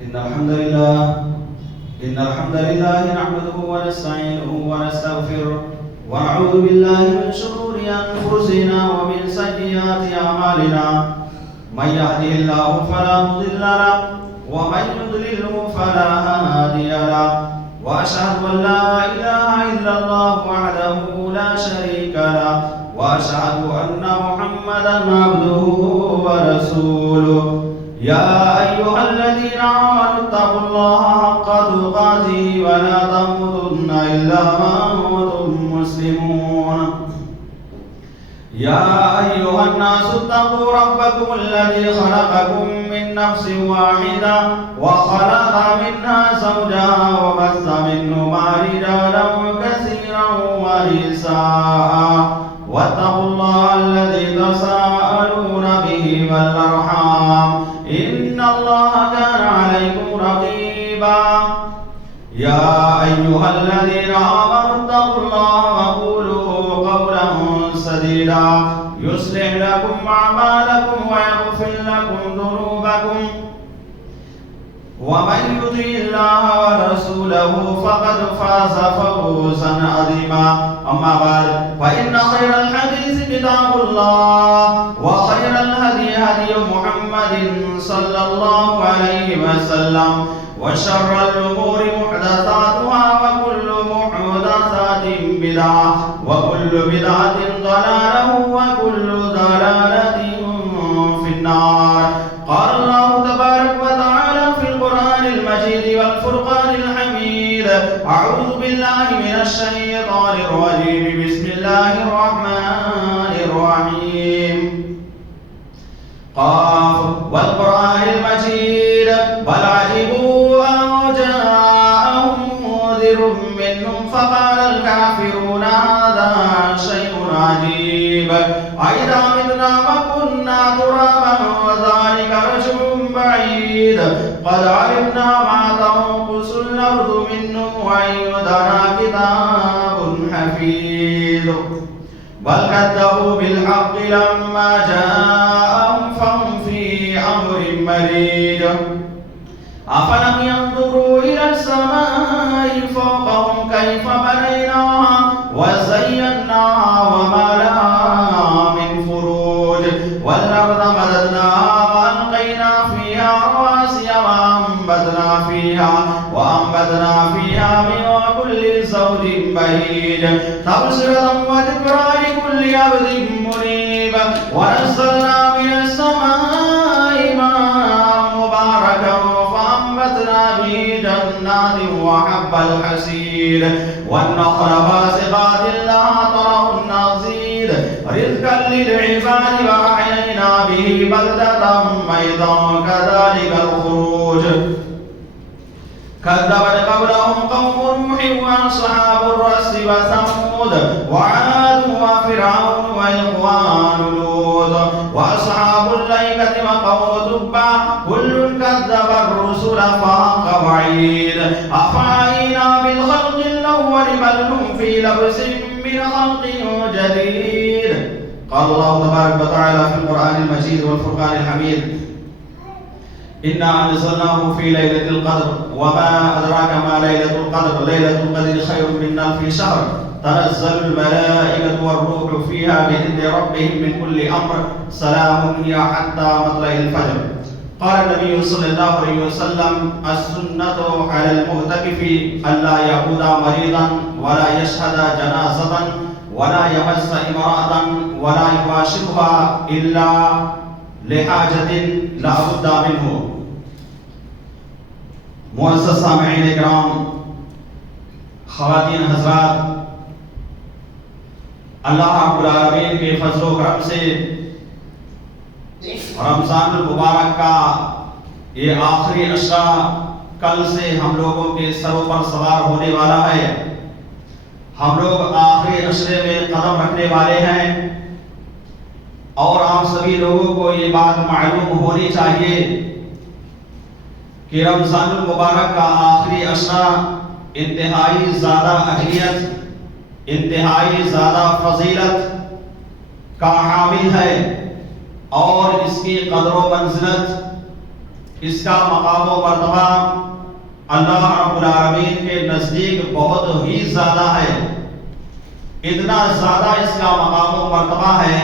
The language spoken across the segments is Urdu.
إن الحمد لله نحمده ونستعينه ونستغفره ونعوذ بالله من شرور أنفسنا ومن سيئات أعمالنا من يهده الله فلا مضل له ومن يضلله فلا هادي له وأشهد أن لا إله إلا الله وحده لا شريك له وأشهد أن محمدا عبده ورسوله يا أيها الذين آمنوا اتقوا الله حق تقاته ولا تموتن إلا وأنتم مسلمون يا أيها الناس اتقوا ربكم الذي خلقكم من نفس واحدة وخلق منها زوجها وبث منهما رجالا كثيرا ونساء واتقوا الله الذي تساءلون به والأرحام إن الله كان عليكم رقيبا يا أيها الذين آمنوا اتقوا الله وقولوا قولا سديدا يصلح لكم أعمالكم ويغفر لكم ذنوبكم ومن يطع الله ورسوله فقد فاز فوزا عظيما أما بعد فإن خير الحديث كتاب الله وخير الهدي هدي محمد صلى الله عليه وسلم وشر الأمور محدثاتها وكل محدثات بدعة وكل بدعة ضلالة وكل ضلالة في النار قال الله تبارك وتعالى في القرآن المجيد والفرقان الحميد أعوذ بالله من الشيطان الرجيم بسم الله الرحمن الرحيم قاف والقرآن المجيد بل عجبوا أن جاءهم منذر منهم فقال الكافرون هذا شيء عجيب أإذا متنا وكنا ترابا وذلك رجع بعيد قد علمنا ما تنقص الأرض منهم وعندنا كتاب حفيظ بل كذبوا بالحق لما جاءهم فهم في أمر مريج أفلم ينظروا إلى السماء فوقهم كيف بنيناها وزيناها وما لها من فروج والأرض مددناها وألقينا فيها رواسي وأنبتنا فيها من كل زوج بهيج تبصرة وذكرى لكل عبد منيب ونزلنا من السماء ماء مباركا فأنبتنا به جنات وحب الحصيد والنخل باسقات لها طلع نضيد رزقا للعباد وأحيينا به بلدة ميتا كذلك الخروج كذبت قبلهم قوم نوح وأصحاب الرس وثمود وعاد وفرعون وإخوان لوط وأصحاب الأيكة وقوم تبع كل كذب الرسل فحق وعيد أفعينا بالخلق الأول بل هم في لبس من خلق جديد قال الله تبارك وتعالى في القرآن المجيد والفرقان الحميد إنا أنزلناه في ليلة القدر وما أدراك ما ليلة القدر ليلة القدر خير من ألف شهر تنزل الملائكة والروح فيها بإذن ربهم من كل أمر سلام هي حتى مطلع الفجر قال النبي صلى الله عليه وسلم السنة على المعتكف ألا يعود مريضا ولا يشهد جنازة ولا يمس امرأة ولا يباشرها إلا لحاجت لا بد منه معزز سامعین اکرام خواتین حضرات اللہ رب العالمین کے فضل و کرم سے رمضان المبارک کا یہ آخری عشرہ کل سے ہم لوگوں کے سروں پر سوار ہونے والا ہے ہم لوگ آخری عشرے میں قدم رکھنے والے ہیں اور آپ سبھی لوگوں کو یہ بات معلوم ہونی چاہیے کہ رمضان المبارک کا آخری عشرہ انتہائی زیادہ اہمیت انتہائی زیادہ فضیلت کا حامل ہے اور اس کی قدر و منزلت اس کا مقام و مرتبہ اللہ رب العالمین کے نزدیک بہت ہی زیادہ ہے. اتنا زیادہ اس کا مقام و مرتبہ ہے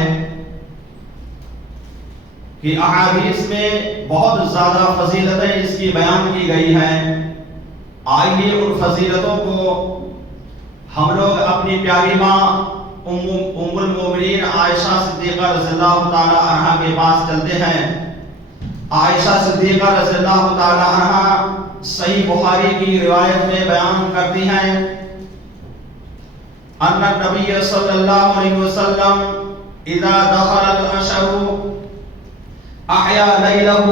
کہ احادیث میں بہت زیادہ فضیلتیں اس کی بیان کی گئی ہیں. آئیے ان فضیلتوں کو ہم لوگ اپنی پیاری ماں ام المومنین عائشہ صدیقہ رضی اللہ تعالی عنہا کے پاس چلتے ہیں. عائشہ صدیقہ رضی اللہ تعالی عنہا صحیح بخاری کی روایت میں بیان کرتی ہیں ان النبی صلی اللہ علیہ وسلم اذا دخل العشر احیا لیلہ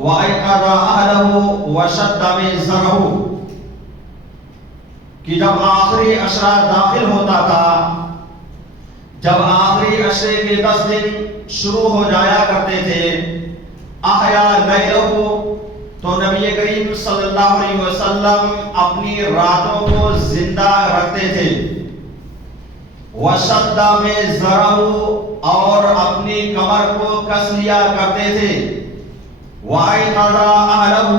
وایقظ اہلہ وشد مئزرہ، کہ جب آخری عشرہ داخل ہوتا تھا، جب آخری عشرے کے 10 دن شروع ہو جایا کرتے تھے، احیا لیلہ، تو نبی کریم صلی اللہ علیہ وسلم اپنی راتوں کو زندہ رکھتے تھے. وشد مئزرہ، اور اپنی کمر کو کس لیا کرتے تھے. وایقظ اہلہ،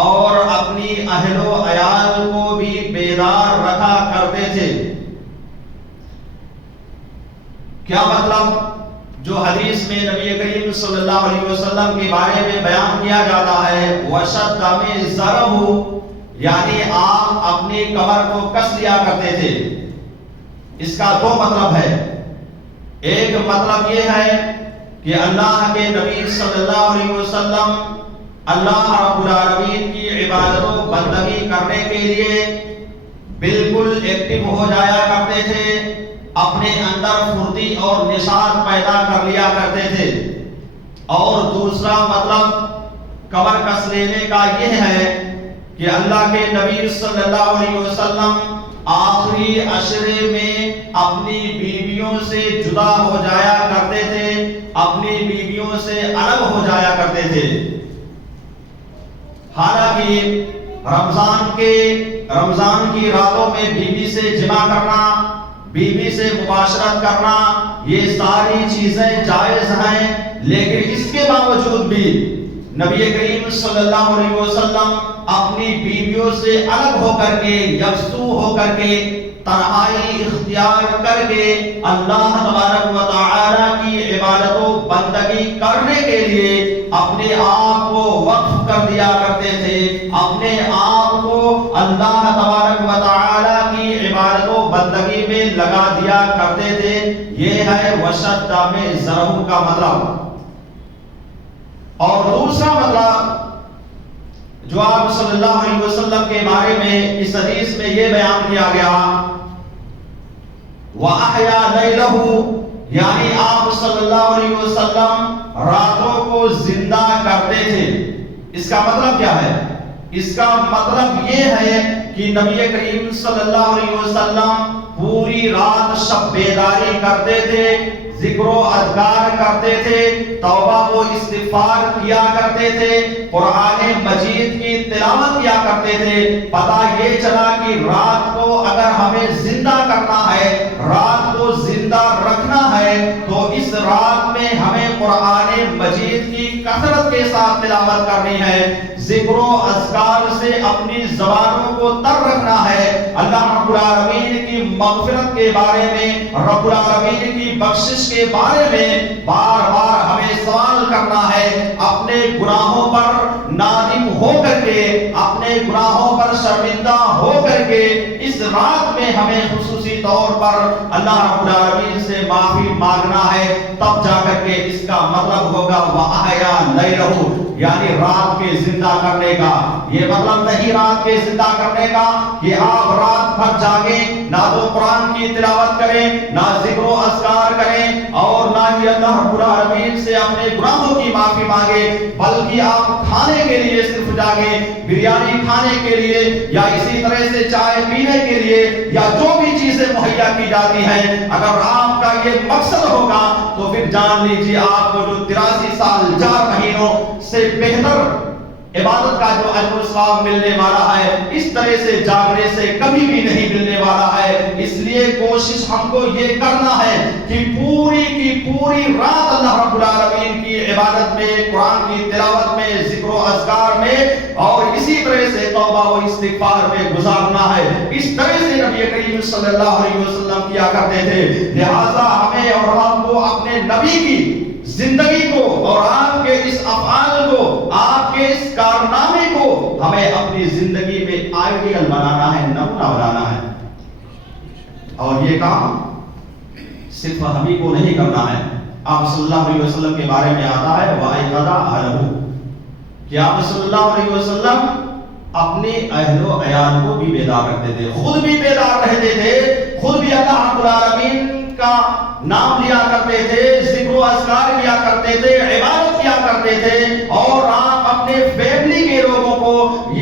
اور اپنی اہل و عیال کو بھی بیدار رکھا کرتے تھے. کیا مطلب؟ جو حدیث میں نبی کریم صلی اللہ علیہ وسلم کے بارے میں بیان کیا جاتا ہے وشد مئزرہ، یعنی آپ اپنی کمر کو کس لیا کرتے تھے. اس کا 2 مطلب ہے. ایک مطلب یہ ہے کہ اللہ کے نبی صلی اللہ علیہ وسلم اللہ رب العالمین کی عبادت و بندگی کرنے کے لیے بالکل ایکٹیو ہو جایا کرتے تھے، اپنے اندر پھرتی اور نشاط پیدا کر لیا کرتے تھے. اور دوسرا مطلب کمر کس لینے کا یہ ہے کہ اللہ کے نبی صلی اللہ علیہ وسلم آخری عشرے میں اپنی بیویوں سے جدا ہو جایا کرتے تھے، اپنی بیویوں سے الگ ہو جایا کرتے تھے. حالانکہ رمضان کی راتوں میں بیوی سے جمع کرنا، بیوی سے مباشرت کرنا، یہ ساری چیزیں جائز ہیں، لیکن اس کے باوجود بھی نبی کریم صلی اللہ علیہ وسلم اپنی بیویوں سے الگ ہو کر کے، یکسو ہو کر کے، تنہائی اختیار کر کے اللہ تبارک و تعالی کی عبادت و بندگی کرنے کے لیے اپنے آپ کو وقف کر دیا کرتے تھے، اپنے آپ کو اللہ تبارک و تعالی کی عبادت و بندگی میں لگا دیا کرتے تھے. یہ ہے وشد مئزرہ کا مطلب. اور دوسرا مطلب جو آپ صلی اللہ علیہ وسلم کے بارے میں اس حدیث میں یہ بیان کیا گیا وَأَحْيَا لَيْلَهُ، یعنی آپ صلی اللہ علیہ وسلم راتوں کو زندہ کرتے تھے. اس کا مطلب کیا ہے؟ اس کا مطلب یہ ہے کہ نبی کریم صلی اللہ علیہ وسلم پوری رات شب بیداری کرتے تھے، ذکر و اذکار کرتے تھے، توبہ و استغفار کیا کرتے تھے، قرآن مجید کی تلاوت کیا کرتے تھے. پتہ یہ چلا کہ رات کو اگر ہمیں زندہ کرنا ہے، رات کو زندہ رکھنا ہے، تو اس رات میں ہمیں قرآن مجید کی کثرت کے ساتھ تلاوت کرنی ہے، ذکر و اذکار سے اپنی زبانوں کو تر رکھنا ہے. اللہ رب العالمین کی مغفرت کے بارے میں، رب العالمین کی بخشش کے بارے میں بار بار ہمیں سوال کرنا ہے. اپنے گناہوں پر نادم ہو کر کے، اپنے گناہوں پر شرمندہ ہو کر کے اس رات میں ہمیں خصوصی طور پر اللہ رب العالمین سے معافی مانگنا ہے. تب جا کر کے اس کا مطلب ہوگا وَأَحْيَا لَيْلَهُ، یعنی رات کے زندہ کرنے کا. یہ مطلب نہیں رات کے زندہ کرنے کا کہ آپ رات بھر جاگیں، نہ تو قرآن کی تلاوت کریں، نہ ذکر و اذکار کریں، اور نہ ہی اللہ رب العالمین سے اپنے گناہوں کی معافی مانگے، بلکہ آپ کھانے کے لیے صرف جاگیں، بریانی کھانے کے لیے یا اسی طرح سے چائے پینے کے لیے یا جو بھی چیزیں مہیا کی جاتی ہیں، اگر آپ کا یہ مقصد ہوگا تو پھر جان لیجیے آپ کو جو 83 سال 4 مہینوں سے بہتر عبادت کا جو اجر و ثواب ملنے والا ہے، اس طرح سے جاگنے سے کبھی بھی نہیں ملنے والا ہے. اس لیے کوشش ہم کو یہ کرنا ہے کہ پوری کی پوری رات اللہ رب العالمین کی عبادت میں، قرآن کی تلاوت میں، ذکر و و اذکار میں اور اسی طرح سے توبہ و استغفار میں گزارنا ہے. اس طرح سے نبی کریم صلی اللہ علیہ وسلم کیا کرتے تھے. لہذا ہمیں اور آپ کو اپنے نبی کی زندگی کو اور آپ کے اس افعال کو, آپ کے اس کارنامے کو ہمیں اپنی زندگی میں آئیڈیل بنانا ہے, نمونہ بنانا ہے. اور یہ کام صرف ہمیں کو نہیں کرنا ہے. آپ صلی اللہ علیہ وسلم کے بارے میں آتا ہے وَأَيْقَظَ أَهْلَهُ کہ آپ صلی اللہ علیہ وسلم اپنے اہل و عیال کو بھی بیدار رکھتے تھے, خود بھی بیدار رہتے تھے, خود بھی اللہ رب العالمین کا نام لیا کرتے تھے, ذکر و اذکار کیا کرتے تھے, عبادت کیا کرتے تھے. اور آپ اپنے فیملی کے لوگوں کو,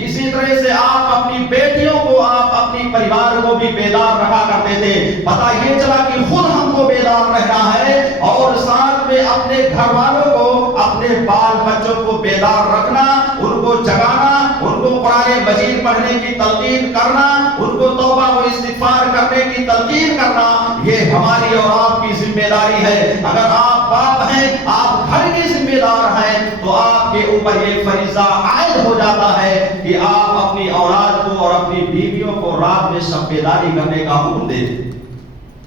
اسی طرح سے آپ اپنی بیٹیوں کو, آپ اپنی پریوار کو بھی بیدار رکھا کرتے تھے. پتہ یہ چلا کہ خود ہم کو بیدار رہنا ہے اور ساتھ میں اپنے گھر والوں کو, اپنے بال بچوں کو بیدار رکھنا, ان کو جگانا, ان کو قرآن مجید پڑھنے کی تلقین کرنا, ان کو توبہ و استغفار کرنے کی تلقین کرنا, یہ ہماری اور آپ کی ذمہ داری ہے. اگر آپ باپ ہیں, آپ گھر کے ذمہ دار ہیں, تو آپ کے اوپر یہ فریضہ عائد ہو جاتا ہے کہ آپ اپنی اولاد کو اور اپنی بیویوں کو رات میں شب بیداری کرنے کا حکم دیں.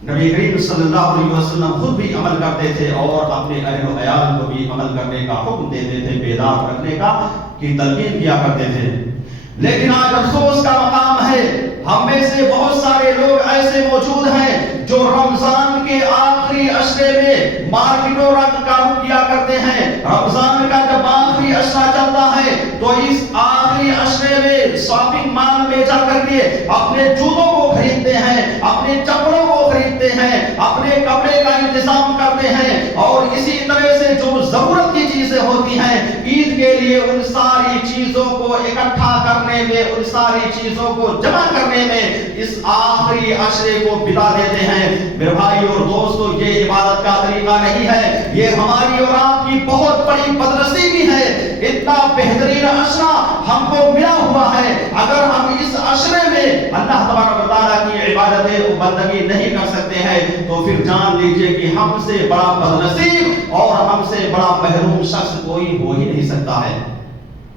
نبی کریم صلی اللہ علیہ وسلم خود بھی عمل کرتے تھے اور اپنے اہل و عیال کو بھی عمل کرنے کا حکم دیتے تھے, بیدار رکھنے کا کی تلقین کیا کرتے تھے. لیکن آج افسوس کا مقام ہے, ہم میں سے بہت سارے لوگ ایسے موجود ہیں جو رمضان کے آخری عشرے میں مارکیٹوں کا رخ کیا کرتے ہیں. رمضان کا جب آخری عشرہ چلتا ہے تو اس آخری عشرے میں شاپنگ مال میں جا کر کے اپنے جوتوں کو خریدتے ہیں, اپنے چپڑوں کو خریدتے ہیں, اپنے کپڑے کا انتظام کرتے ہیں, اور اسی طرح سے جو ضرورت کی چیزیں ہوتی ہیں عید کے لیے ان ساری چیزوں کو اکٹھا کرنے میں, ان ساری چیزوں کو جمع کرنے میں اس آخری عشرے کو بتا دیتے ہیں. میرے بھائی اور دوستو, یہ عبادت کا طریقہ نہیں ہے, یہ ہماری اور آپ کی بہت بڑی بدنصیبی ہے. اتنا بہترین عشرہ ہم کو ملا ہوا ہے, اگر ہم اس عشرے میں اللہ تبارک و تعالیٰ کی عبادت و بندگی نہیں کر سکتے ہیں تو پھر جان لیجئے کہ ہم سے بڑا بدنصیب اور ہم سے بڑا محروم شخص کوئی ہو ہی نہیں سکتا ہے.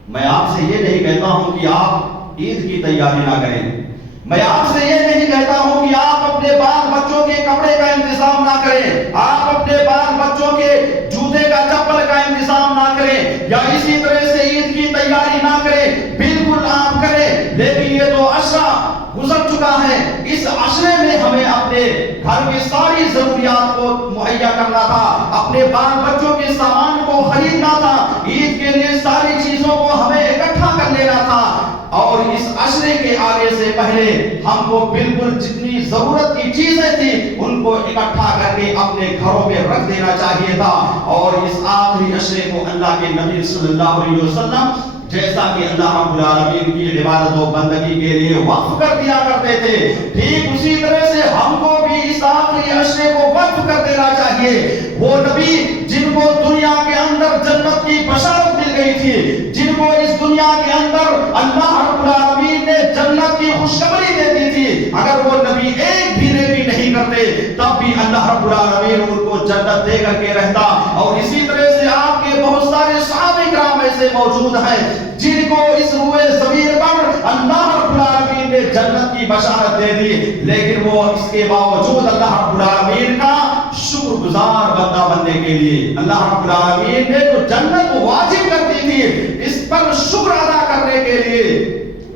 میں آپ سے یہ نہیں کہتا ہوں کہ آپ عید کی تیاری نہ کریں, میں آپ سے یہ نہیں کہتا ہوں کہ آپ اپنے بال بچوں کے کپڑے کا انتظام نہ کریں, آپ اپنے بال بچوں کے جوتے کا چپل کا انتظام نہ کریں, یا اسی طرح سے عید کی تیاری نہ کریں. بالکل آپ کریں, لیکن یہ تو عشرہ گزر چکا ہے. اس عشرے میں ہمیں اپنے گھر کی ساری ضروریات کو مہیا کرنا تھا, اپنے بال بچوں کے سامان کو خریدنا تھا, عید کے لیے ساری چیزوں کو ہمیں اکٹھا کر لینا تھا. اور اس عشرے کے آنے سے پہلے ہم کو بالکل جتنی ضرورت کی چیزیں تھی ان کو اکٹھا کر کے اپنے گھروں میں رکھ دینا چاہیے تھا. اور اس آخری عشرے کو اللہ کے نبی صلی اللہ علیہ وسلم جیسا کہ اللہ رب العالمین کی عبادت و بندگی کے لیے وقف کر دیا کرتے تھے, ٹھیک اسی طرح سے ہم کو بھی اس آخری عشرے کو وقف کر دینا چاہیے. وہ نبی جن کو دنیا کے اندر جنت کی بشارت مل گئی تھی, جن کو اس دنیا کے اندر اللہ رب العالمین نے جنت کی خوشخبری دے دی تھی, اگر وہ نبی ایک بھی نیکی نہیں کرتے تب بھی اللہ رب العالمین ان کو جنت دے کر کے رہتا. اور اسی طرح سے آپ کے بہت سارے صحابہ کرام ایسے موجود ہیں جن کو اس روئے زمین پر اللہ رب العالمین نے جنت کی بشارت دے دی, لیکن وہ اس کے باوجود اللہ رب العالمین کا شکر گزار بندہ بننے کے لیے, اللہ رب العالمین نے جو جنت واجب کر دی تھی اس پر شکر ادا کرنے کے لیے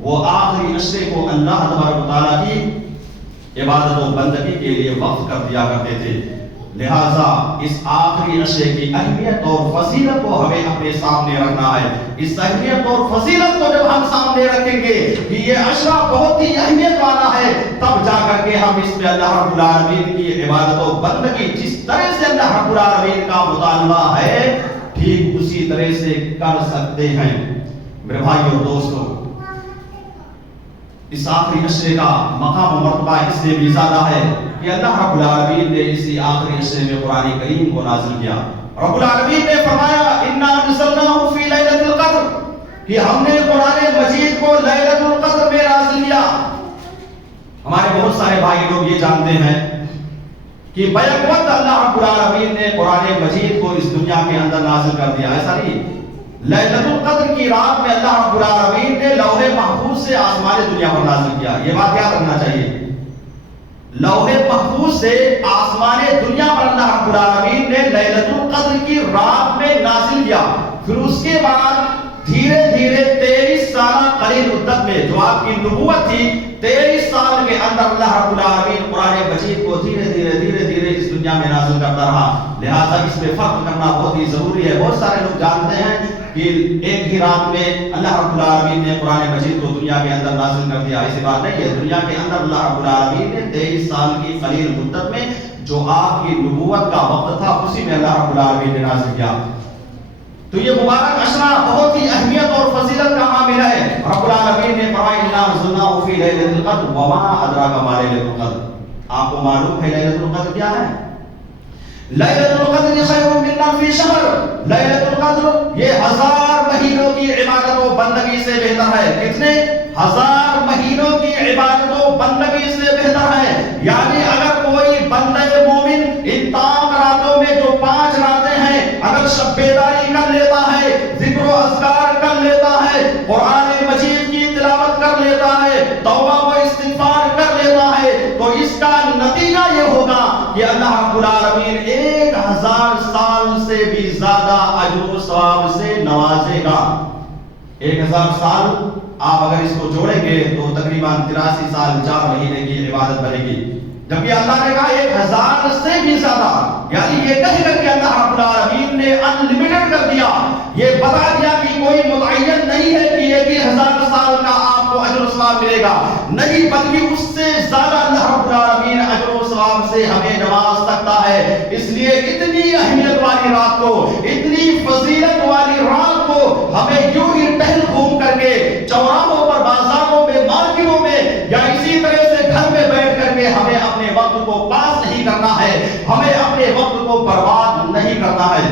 وہ آخری عشرے کو اللہ تبارک و تعالیٰ کی عبادت و بندگی کے لیے وقف کر دیا کرتے تھے. لہذا اس آخری عشرے کی اہمیت اور فضیلت کو ہمیں اپنے سامنے رکھنا ہے. اس اہمیت اور فضیلت کو جب ہم سامنے رکھیں گے کہ یہ عشرہ بہت ہی اہمیت والا ہے, تب جا کر کے ہم اس میں اللہ رب العالمین کی عبادت و بندگی جس طرح سے اللہ رب العالمین کا مطالبہ ہے ٹھیک اسی طرح سے کر سکتے ہیں. میرے بھائی اور دوستو, اس آخری عشرے کا مقام و مرتبہ اس لیے بھی زیادہ ہے کہ اللہ رب العالمین نے اسی آخری عشرے میں قرآن کریم کو نازل کیا. رب العالمین نے فرمایا اِنَّا أَنزَلْنَاهُ فِي لَيْلَةِ الْقَدْرِ کہ ہم نے قرآن مجید کو لیلۃ القدر میں نازل کیا. ہمارے بہت سارے بھائی لوگ یہ جانتے ہیں کہ بیک وقت اللہ رب العالمین نے قرآن مجید کو اس دنیا کے اندر نازل کر دیا, ایسا نہیں. لیلۃ القدر کی رات میں اللہ رب العالمین نے لوح محفوظ سے آسمان دنیا پر نازل کیا. یہ بات یاد رکھنا چاہیے. لوح محفوظ سے آسمان دنیا پر اللہ رب العالمین نے لیلۃ القدر کی رات میں نازل کیا. پھر اس کے بعد دھیرے دھیرے 23 سالہ قلیل مدت میں جو آپ کی نبوت تھی 23 سال کے اندر اللہ رب العالمین قرآن مجید کو دھیرے دھیرے اس دنیا میں نازل کرتا رہا. لہذا اس میں فرق کرنا بہت ہی ضروری ہے. بہت سارے لوگ جانتے ہیں کہ ایک ہی رات میں اللہ رب العالمین نے قرآن مجید کو دنیا کے اندر نازل کر دیا. ایسی بات نہیں ہے. دنیا کے اندر اللہ رب العالمین نے 23 سال کی قلیل مدت میں جو آپ کی نبوت کا وقت تھا اسی میں اللہ رب العالمین نے نازل کیا. تو یہ مبارک عشرہ بہت ہی اہمیت اور فضیلت کا حامل ہے. رب العالمین نے فرمایا انا انزلناه فی لیلۃ القدر وما ادراک ما لیلۃ القدر. آپ کو معلوم ہے لیلۃ القدر کیا ہے؟ لیلۃ القدر خیر من الف شہر. لیلۃ القدر یہ 1000 مہینوں کی عبادت و بندگی سے بہتر ہے. کتنے؟ 1000 مہینوں کی عبادت و بندگی سے بہتر ہے. یعنی اگر کوئی بندہ مومن ان تمام راتوں میں جو 5 راتیں ہیں اگر شب بیداری کر لیتا ہے، ذکر و اذکار کر لیتا ہے، قرآن مجید کی تلاوت کر لیتا ہے، توبہ و استغفار کر لیتا ہے، تو اس کا نتیجہ یہ ہوگا کہ اللہ رب العالمین 1000 سال سے بھی زیادہ اجر و ثواب سے نوازے گا. 1000 سال آپ اگر اس کو جوڑیں گے تو تقریباً 83 سال 4 مہینے کی عبادت بنے گی. جبکہ اللہ نے کہا 1000 سے بھی زیادہ، یعنی یہ کہہ کر کے اللہ رب العالمین نے انلمیٹڈ کر دیا. یہ بتا دیا کہ کوئی متعین نہیں ہے کہ یہ بھی 1000 سال کا آپ کو اجر و ثواب ملے گا. نہیں، بلکہ اس سے زیادہ اللہ رب العالمین اجر و ثواب سے ہمیں نواز سکتا ہے. اس لیے اتنی اہمیت والی رات کو، اتنی فضیلت والی رات کو ہمیں یوں ہی ٹہل گھوم کر کے چوراہوں پر، بازاروں میں، مارکیٹوں میں یا اسی طرح سے گھر میں بیٹھ کر کے ہمیں اپنے وقت کو پاس نہیں کرنا ہے، ہمیں اپنے وقت کو برباد نہیں کرنا ہے.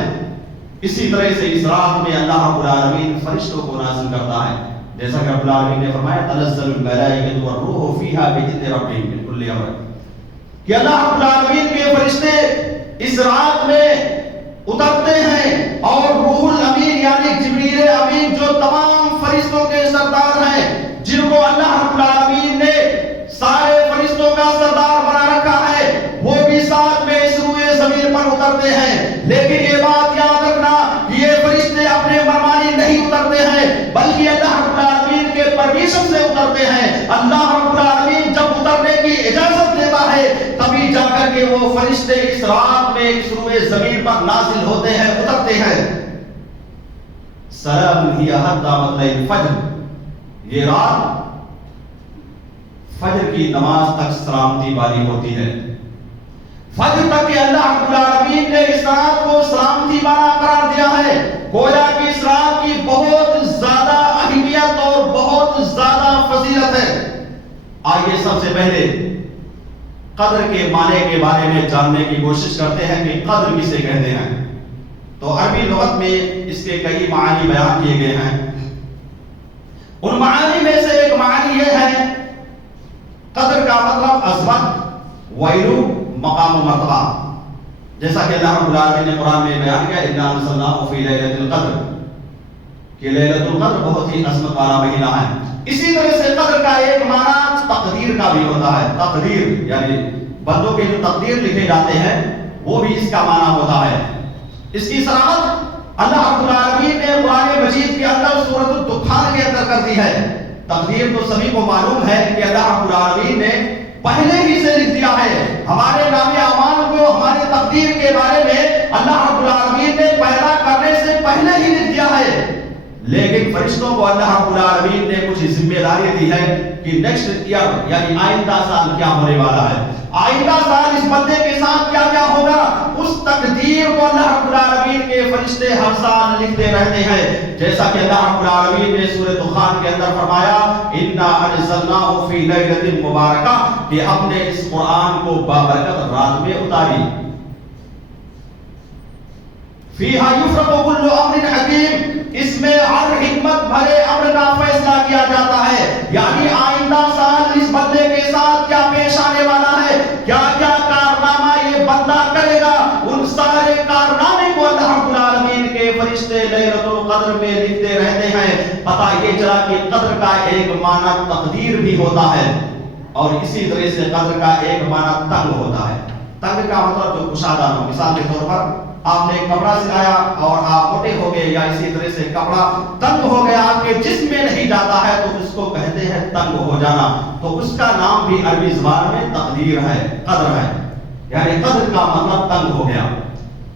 اسی طرح سے اس رات میں اللہ رب العالمین فرشتوں کو نازل کرتا ہے. جیسا کہ رب العالمین نے فرمایا تنزل الملائکۃ والروح فیہا بإذن ربہم من کل امر، کہ اللہ رب العالمین کے فرشتے اس رات میں اترتے ہیں اور روح الامین یعنی جبریل امین جو تمام فرشتوں کے سردار ہیں، جن کو اللہ رب العالمین نے سارے فرشتوں کا سردار بنا رکھا ہے، وہ بھی ساتھ میں اس روئے زمین پر اترتے ہیں. لیکن یہ بات یاد رکھنا کہ یہ فرشتے اپنے مرمانی نہیں اترتے ہیں، بلکہ اللہ رب العالمین کے پرمیشن سے اترتے ہیں. اللہ رب العالمین جب اترنے کی اجازت دیتا ہے تبھی جا کر کے وہ فرشتے اس رات میں اس روئے زمین پر نازل ہوتے ہیں، اترتے ہیں. سلام ہی حتی مطلع الفجر، یہ رات فجر کی نماز تک سلامتی والی ہوتی ہے. فجر تک کہ اللہ رب العالمین نے اس رات کو سلامتی والا قرار دیا ہے. گویا کہ اس رات کی بہت زیادہ اہمیت اور بہت زیادہ فضیلت ہے. آئیے سب سے پہلے قدر کے معنی کے بارے میں جاننے کی کوشش کرتے ہیں کہ قدر کسے کہتے ہیں. تو عربی لغت میں اس کے کئی معنی بیان کیے گئے ہیں. ان معانی میں سے ایک معنی یہ ہے قدر کا مطلب عظمت، ویلو، مقام و مرتبہ. جیسا کہ اللہ رب العالمین نے قرآن میں بیان کیا انا انزلناہ فی لیلۃ القدر، کہ لیلۃ القدر بہت ہی عظمت والا مہینہ ہے. اسی طرح سے قدر کا ایک معنی تقدیر کا بھی ہوتا ہے. تقدیر یعنی بندوں کے جو تقدیر لکھے جاتے ہیں وہ بھی اس کا معنی ہوتا ہے. اس کی صراحت اللہ رب العالمین نے قرآن مجید کے اندر سورۃ الدخان کے اندر کر دی ہے. تقدیر تو سبھی کو معلوم ہے کہ اللہ رب العالمین نے پہلے ہی سے لکھ دیا ہے. ہمارے نام اعمال کو، ہماری تقدیر کے بارے میں اللہ رب العالمین نے پیدا کرنے سے پہلے ہی لکھ دیا ہے. لیکن فرشتوں کو اللہ رب العالمین نے کچھ ذمہ داری دی ہے کہ نیکسٹ ایئر یعنی آئندہ سال کیا ہونے والا ہے، آئندہ سال اس بندے کے ساتھ کیا کیا ہوگا، اس تقدیر کو اللہ رب العالمین کے فرشتے ہر سال لکھتے رہتے ہیں. جیسا کہ اللہ رب العالمین نے سورۃ دخان کے اندر فرمایا انا انزلناہ فی لیلۃ مبارکہ، کہ ہم نے اس قرآن کو بابرکت رات میں اتاری. فیہا یفرق کل امر حکیم، اس میں ہر حکمت بھرے امر کا فیصلہ کیا جاتا ہے. یعنی آئندہ سال اس بندے کے ساتھ کیا پیش آنے والا ہے، کیا کیا کارنامہ یہ بندہ کرے گا، ان سارے کارنامے کو اللہ رب العالمین کے فرشتے لیلۃ القدر میں لکھتے رہتے ہیں، پتہ یہ چلا کہ قدر کا ایک معنی تقدیر بھی ہوتا ہے، اور اسی طرح سے قدر کا ایک معنی تنگ ہوتا ہے۔ تنگ کا مطلب جو کشادہ ہو، مثال کے طور پر آپ نے کپڑا سلایا اور آپ موٹے ہو گئے، یا اسی طرح سے کپڑا تنگ ہو گیا، آپ کے جسم میں نہیں جاتا ہے، تو اس کو کہتے ہیں تنگ ہو جانا، تو اس کا نام بھی عربی زبان میں تقدیر ہے، قدر ہے، یعنی قدر کا مطلب تنگ ہو گیا۔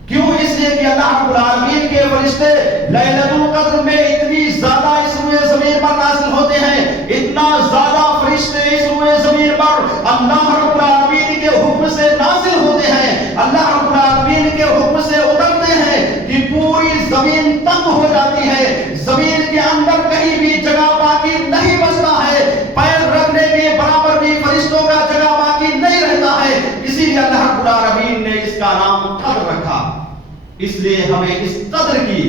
کیوں؟ اس لیے کہ اللہ رب العالمین کے فرشتے لیلۃ القدر میں اتنی زیادہ اس روئے زمین پر نازل ہوتے ہیں، اتنا زیادہ فرشتے اس روئے زمین پر اللہ رب العالمین کے حکم سے نازل ہوتے ہیں، اللہ رب العالمین کے حکم سے اترتے ہیں کہ پوری زمین تنگ ہو جاتی ہے، زمین کے اندر کہیں بھی جگہ باقی نہیں بچتا ہے، پیر رکھنے کے برابر بھی فرشتوں کا جگہ باقی نہیں رہتا ہے۔ اسی لیے اللہ رب العالمین نے اس کا نام قدر رکھا۔ اس لیے ہمیں اس قدر کی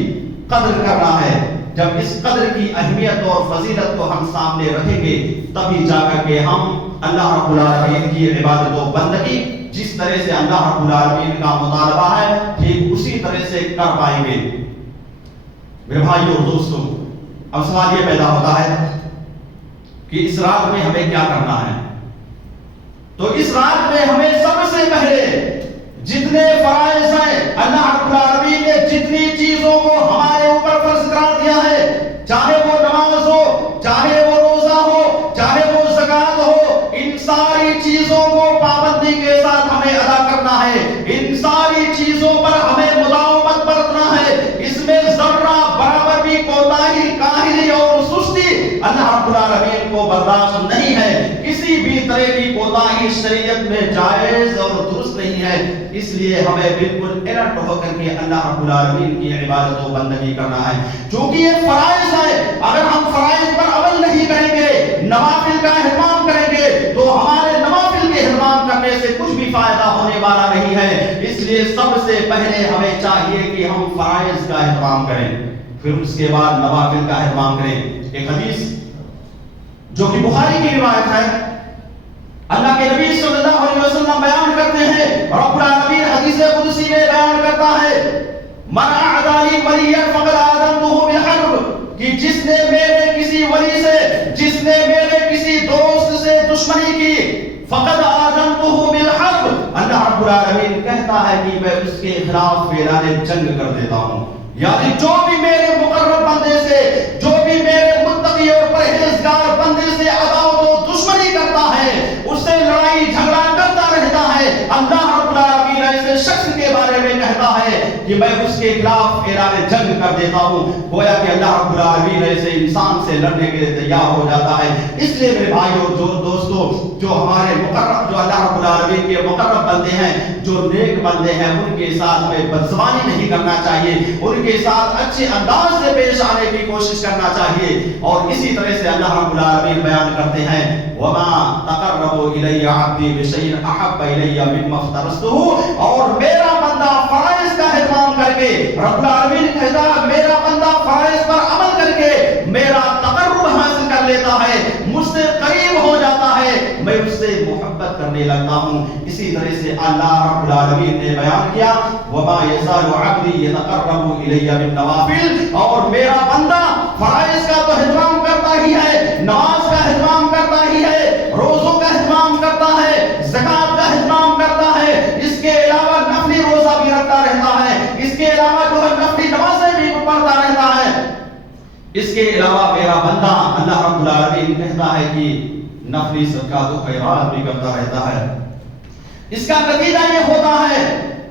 قدر کرنا ہے۔ جب اس قدر کی اہمیت اور فضیلت کو ہم سامنے رکھیں گے، تبھی جا کر کے ہم اللہ رب العالمین کی عبادت و بندگی جس طرح سے اللہ رب العالمین کا مطالبہ ہے، ٹھیک اسی طرح سے کر پائیں گے۔ میرے بھائیو اور دوستو، اب سوال یہ پیدا ہوتا ہے کہ اس رات میں ہمیں کیا کرنا ہے؟ تو اس رات میں ہمیں سب سے پہلے جتنے فرائض ہیں، اللہ رب العالمین نے جتنی چیزوں کو ہمارے اوپر فرض قرار دیا ہے، چاہے وہ نماز ہو، چاہے وہ روزہ ہو، چاہے وہ زکوٰۃ ہو، ان ساری چیزوں کو پابندی کے ساتھ ہمیں ادا کرنا ہے، ان ساری چیزوں پر ہمیں مداومت برتنا ہے، اس میں ذرہ برابر بھی کوتاہی، کاہلی اور سستی اللہ رب العالمین کو برداشت نہیں ہے۔ کسی بھی طرح کی کوتاہی شریعت میں جائز اور درست نہیں ہے۔ اس لیے ہمیں بالکل الرٹ ہو کر کے اللہ رب العالمین کی عبادت و بندگی کرنا ہے، چونکہ یہ فرائض ہے۔ اگر ہم فرائض پر عمل نہیں کریں گے، نوافل کا اہتمام کریں گے، تو ہمارے نوافل کے اہتمام کرنے سے کچھ بھی فائدہ ہونے والا نہیں ہے۔ اس لیے سب سے پہلے ہمیں چاہیے کہ ہم فرائض کا اہتمام کریں، پھر اس کے بعد نوافل کا اہتمام کریں۔ ایک حدیث جو کہ بخاری کی روایت ہے، اللہ کے نبی صلی اللہ علیہ وسلم بیان کرتے ہیں، رب العالمین حدیث قدسی میں بیان کرتا ہے، من اعدى لي وليا فقد آذنته بالحرب، کہ جس نے میرے کسی ولی سے، جس نے میرے کسی دوست سے دشمنی کی، فقد آذنته بالحرب، اللہ رب العالمین کہتا ہے کہ میں اس کے خلاف اعلان جنگ کر دیتا ہوں۔ یعنی جو بھی میرے مقرب بندے سے، جو بھی میرے متقی اور پرہیزگار بندے سے عداوت و دشمنی کرتا ہے، اس سے لڑائی جھگڑا کرتا رہتا ہے، اللہ رب العالمین ایسے شخص کے بارے میں کہتا ہے کہ میں اس کے خلاف اعلان جنگ کر دیتا ہوں۔ گویا کہ اللہ رب العالمین ایسے انسان سے لڑنے کے لیے تیار ہو جاتا ہے۔ اس لیے میرے بھائیوں، جو دوستو، جو ہمارے مقرب، جو اللہ رب العالمین کے مقرب بندے ہیں، جو نیک بندے ہیں، ان کے ساتھ ہمیں بدزبانی نہیں کرنا چاہیے، ان کے ساتھ اچھے انداز سے پیش آنے کی کوشش کرنا چاہیے۔ اور اسی طرح سے اللہ رب العالمین بیان کرتے ہیں، وَمَا تَقَرَّبُوا إِلَيَّ عَبْدِي بِشَيْءٍ أَحَبَّ إِلَيَّ مِمَّا افْتَرَضْتُهُ، اور میرا بندہ فرائض کا اہتمام کر کے، رب العالمین کہتا ہے میرا بندہ فرائض پر عمل کر کے میرا تقرب حاصل کر لیتا ہے، مجھ سے قریب ہو جاتا ہے، میں اس سے محبت کرنے لگتا ہوں۔ اسی طرح سے اللہ رب العالمین نے بیان کیا، وَمَا يَزَالُ عَبْدِي يَتَقَرَّبُ إِلَيَّ بِالنَّوَافِلِ، اور میرا بندہ فرائض کا تو اہتمام کرتا ہی ہے، نماز کا اہتمام کرتا ہی ہے، روزوں کا اہتمام کرتا ہے، زکوٰۃ کا اہتمام کرتا ہے، اس کے علاوہ نفلی روزہ بھی رکھتا رہتا ہے، اس کے علاوہ جو ہے نفلی نمازیں بھی پڑھتا رہتا ہے۔ اس کے علاوہ میرا بندہ، اللہ رب العالمین کہتا ہے کہ نفلی صدقات و خیرات بھی کرتا رہتا ہے۔ اس کا نتیجہ یہ ہوتا ہے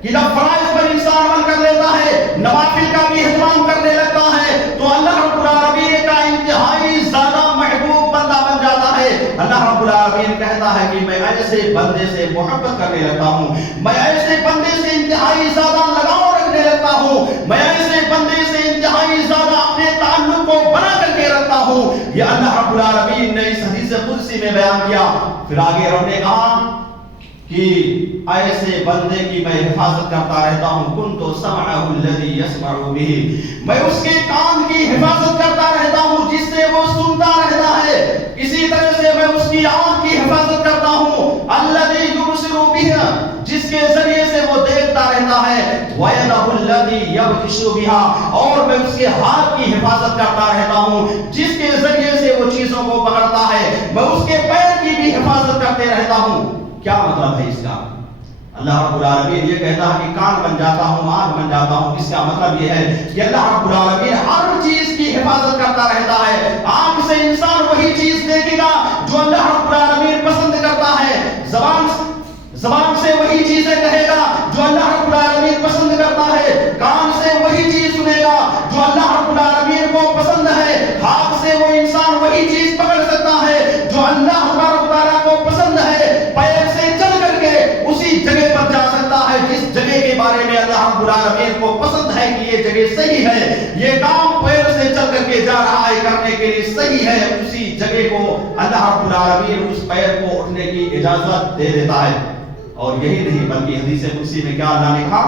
کہ جب فرائض پر انسان عمل کر لیتا ہے، نوافل کا بھی اہتمام کرنے لگتا ہے، تو اللہ رب العالمین کا انتہائی زیادہ محبوب بندہ بن جاتا ہے۔ اللہ رب العالمین کہتا ہے کہ میں ایسے بندے سے محبت کرنے لگتا ہوں، میں ایسے بندے سے انتہائی زیادہ لگاؤ رکھنے لگتا ہوں، میں ایسے بندے سے انتہائی زیادہ اپنے تعلق کو بنا کر کے رکھتا ہوں۔ یہ اللہ رب العالمین نے اس حدیث قدسی میں بیان کیا۔ پھر آگے رب نے کہا کہ ایسے بندے کی میں حفاظت کرتا رہتا ہوں، کنت سمعہ الذی یسمع بہ، میں اس کے کان کی حفاظت کرتا رہتا ہوں جس سے وہ سنتا رہتا ہے۔ اسی طرح سے میں اس کی آنکھ کی حفاظت کرتا ہوں، الذی یبصر بہ، جس کے ذریعے سے وہ دیکھتا رہتا ہے، وَیَدَهُ الَّتِی الذی یبطش بہا، اور میں اس کے ہاتھ کی حفاظت کرتا رہتا ہوں جس کے ذریعے سے وہ چیزوں کو پکڑتا ہے، میں اس کے پیر کی بھی حفاظت کرتے رہتا ہوں۔ کیا مطلب ہے اس کا؟ اللہ رب العالمین یہ کہتا ہے کہ کان بن جاتا ہوں، آنکھ بن جاتا ہوں۔ اس کا مطلب یہ ہے کہ اللہ رب العالمین ہر چیز کی حفاظت کرتا رہتا ہے۔ آنکھ سے انسان وہی چیز دیکھے گا جو اللہ رب العالمین پسند کرتا ہے، زبان سے وہی چیزیں کہے گا جو اللہ رب العالمین پسند کرتا ہے، کان سے وہی چیز سنے گا جو اللہ رب العالمین کو پسند ہے، ہاتھ سے وہ انسان وہی چیز پکڑ سکتا ہے جو اللہ رب العالمین کو پسند ہے، پیر سے چل کر کے اسی جگہ پر جا سکتا ہے جس جگہ کے بارے میں اللہ رب العالمین کو پسند ہے کہ یہ جگہ صحیح ہے، یہ کام پیر سے چل کر کے جا رہا ہے کرنے کے لیے صحیح ہے، اسی جگہ کو اللہ رب العالمین اس پیر کو اٹھنے کی اجازت دے دیتا ہے۔ اور یہی نہیں بلکہ حدیث قدسی میں کیا اللہ نے کہا،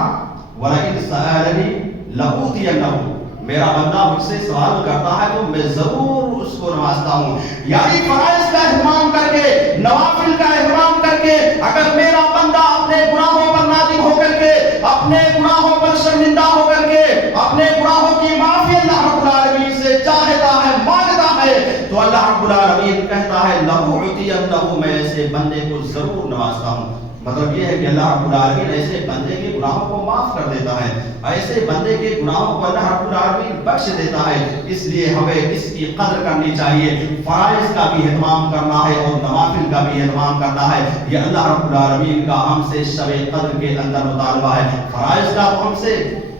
وَلَئِن سَأَلَنِي لَأُوتِيَنَّهُ، میرا بندہ مجھ سے سوال کرتا ہے تو میں ضرور اس کو نوازتا ہوں۔ یعنی فرائض کا اہتمام کر کے، نوافل کا اہتمام کر کے، اگر میرا بندہ اپنے گناہوں پر نادم ہو کر کے، اپنے گناہوں پر شرمندہ ہو کر کے، اپنے گناہوں کی معافی اللہ رب العالمین سے چاہتا ہے، مانگتا ہے، تو اللہ رب العالمین کہتا ہے لَأُوتِيَنَّهُ، میں ایسے بندے کو ضرور نوازتا ہوں۔ مطلب یہ ہے کہ اللہ رب العالمین ایسے بندے کے گناہوں کو معاف کر دیتا ہے، ایسے بندے کے گناہوں کو اللہ رب العالمین بخش دیتا ہے۔ اس لیے ہمیں اس کی قدر کرنی چاہیے، فرائض کا بھی اہتمام کرنا ہے اور نوافل کا بھی اہتمام کرنا ہے۔ یہ اللہ رب العالمین کا ہم سے شب قدر کے اندر مطالبہ ہے۔ فرائض کا ہم سے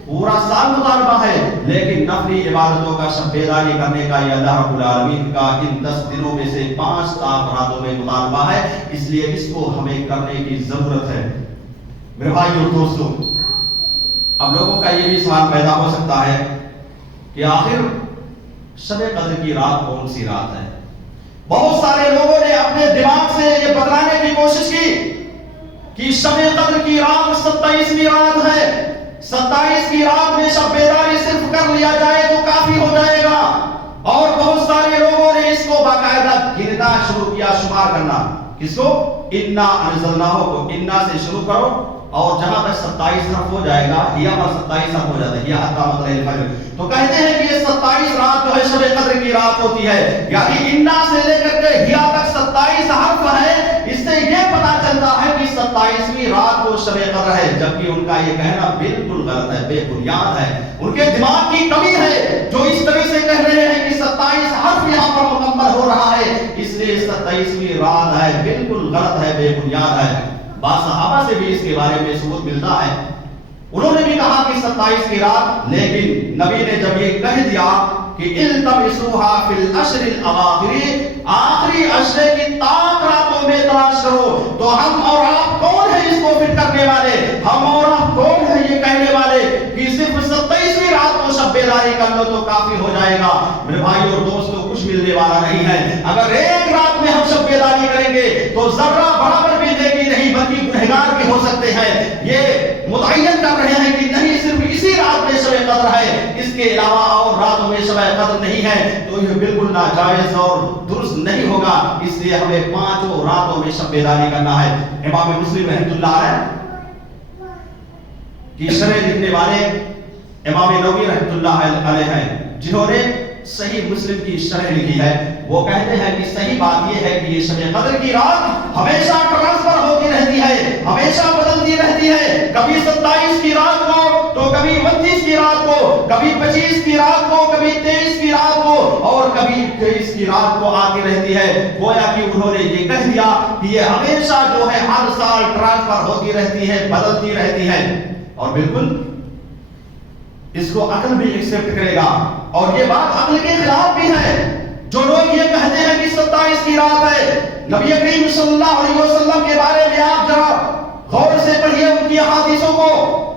پورا سال مطالبہ ہے، لیکن نفلی عبادتوں کا شب بیداری کرنے کا یہ اللہ رب العالمین کا ان 10 دنوں میں سے 5 راتوں میں مطالبہ ہے، اس لیے اس کو ہمیں کرنے کی ضرورت ہے۔ میرے بھائیو اور دوستو، اب لوگوں کا یہ بھی سوال پیدا ہو سکتا ہے کہ آخر شب قدر کی رات کون سی رات ہے؟ بہت سارے لوگوں نے اپنے دماغ سے یہ بتلانے کی کوشش کی کہ شب قدر کی رات 27ویں رات ہے، 27 کی رات میں شب بیداری صرف کر لیا جائے تو کافی ہو جائے گا، اور بہت سارے لوگوں نے اس کو باقاعدہ گننا شروع کیا، شمار کرنا۔ کس کو؟ انا انزلناہ کو انا سے شروع کرو، اور جہاں تک 27 حرف ہو جائے گا، ہیا پر 27 حرف ہو جاتا ہے، ہیا حتی مطلع الفجر، تو کہتے ہیں کہ یہ 27 رات جو ہے شب قدر کی رات ہوتی ہے، یعنی انا سے لے کر کے ہیا تک 27 حرف ہے۔ اس سے یہ پتا چلتا ہے کہ 27ویں رات کو شب قدر ہے، جبکہ ان کا یہ کہنا بالکل غلط ہے، بے بنیاد ہے، ان کے دماغ کی کمی ہے جو اس طرح سے کہہ رہے ہیں کہ 27 حرف یہاں پر مکمل ہو رہا ہے، اس لیے 27ویں رات ہے، بالکل غلط ہے، بے بنیاد ہے۔ بعض صحابہ سے بھی اس کے بارے میں ثبوت ملتا ہے، انہوں نے بھی کہا کہ 27 کی رات، لیکن نبی نے جب یہ کہہ دیا کہ التمسوها فی العشر الاواخر، آخری عشرے کی طاق راتوں میں تلاش کرو، تو ہم اور آپ کون ہیں اس کو فٹ کرنے والے؟ ہم اور آپ کون ہیں یہ کہنے والے کہ صرف 27ویں رات کو شب بیداری کر لو تو کافی ہو جائے گا؟ میرے بھائی اور دوستوں، کچھ ملنے والا نہیں ہے۔ اگر ایک رات میں ہم شب بیداری کریں گے تو ذرہ برابر بھی نیکی نہیں بلکہ گنہگار بھی ہو سکتے ہیں۔ یہ متعین کر رہے ہیں کہ نہیں صرف اسی رات میں شب قدر ہے، اس کے علاوہ اور راتوں میں شب قدر نہیں ہے، تو یہ بالکل ناجائز اور درست نہیں ہوگا۔ اس لیے ہمیں 5 راتوں میں شب بیداری کرنا ہے۔ امام مسلم رحمۃ اللہ علیہ کی شرح لکھنے والے امام نووی رحمۃ اللہ علیہ ہیں، جنہوں نے صحیح مسلم کی شرح لکھی ہے، وہ کہتے ہیں کہ صحیح بات یہ ہے کہ یہ شب قدر کی رات ہمیشہ ٹرانسفر ہوتی رہتی ہے، ہمیشہ بدلتی رہتی ہے، کبھی 27 کی رات کو تو کبھی 29 کی رات کو، کبھی 25 کی رات کو، کبھی 23 کی رات کو، اور کبھی 23 کی رات کو آتی رہتی ہے۔ گویا کہ انہوں نے یہ کہہ دیا کہ یہ ہمیشہ جو ہے ہر سال ٹرانسفر ہوتی رہتی ہے، بدلتی رہتی ہے، اور بالکل اس کو عقل بھی ایکسپٹ کرے گا، اور یہ بات عقل کے خلاف بھی ہے۔ جو لوگ یہ کہتے ہیں کہ 27 کی رات ہے، نبی کریم صلی اللہ علیہ وسلم کے بارے میں آپ ذرا غور سے پڑھیے ان کی احادیثوں کو،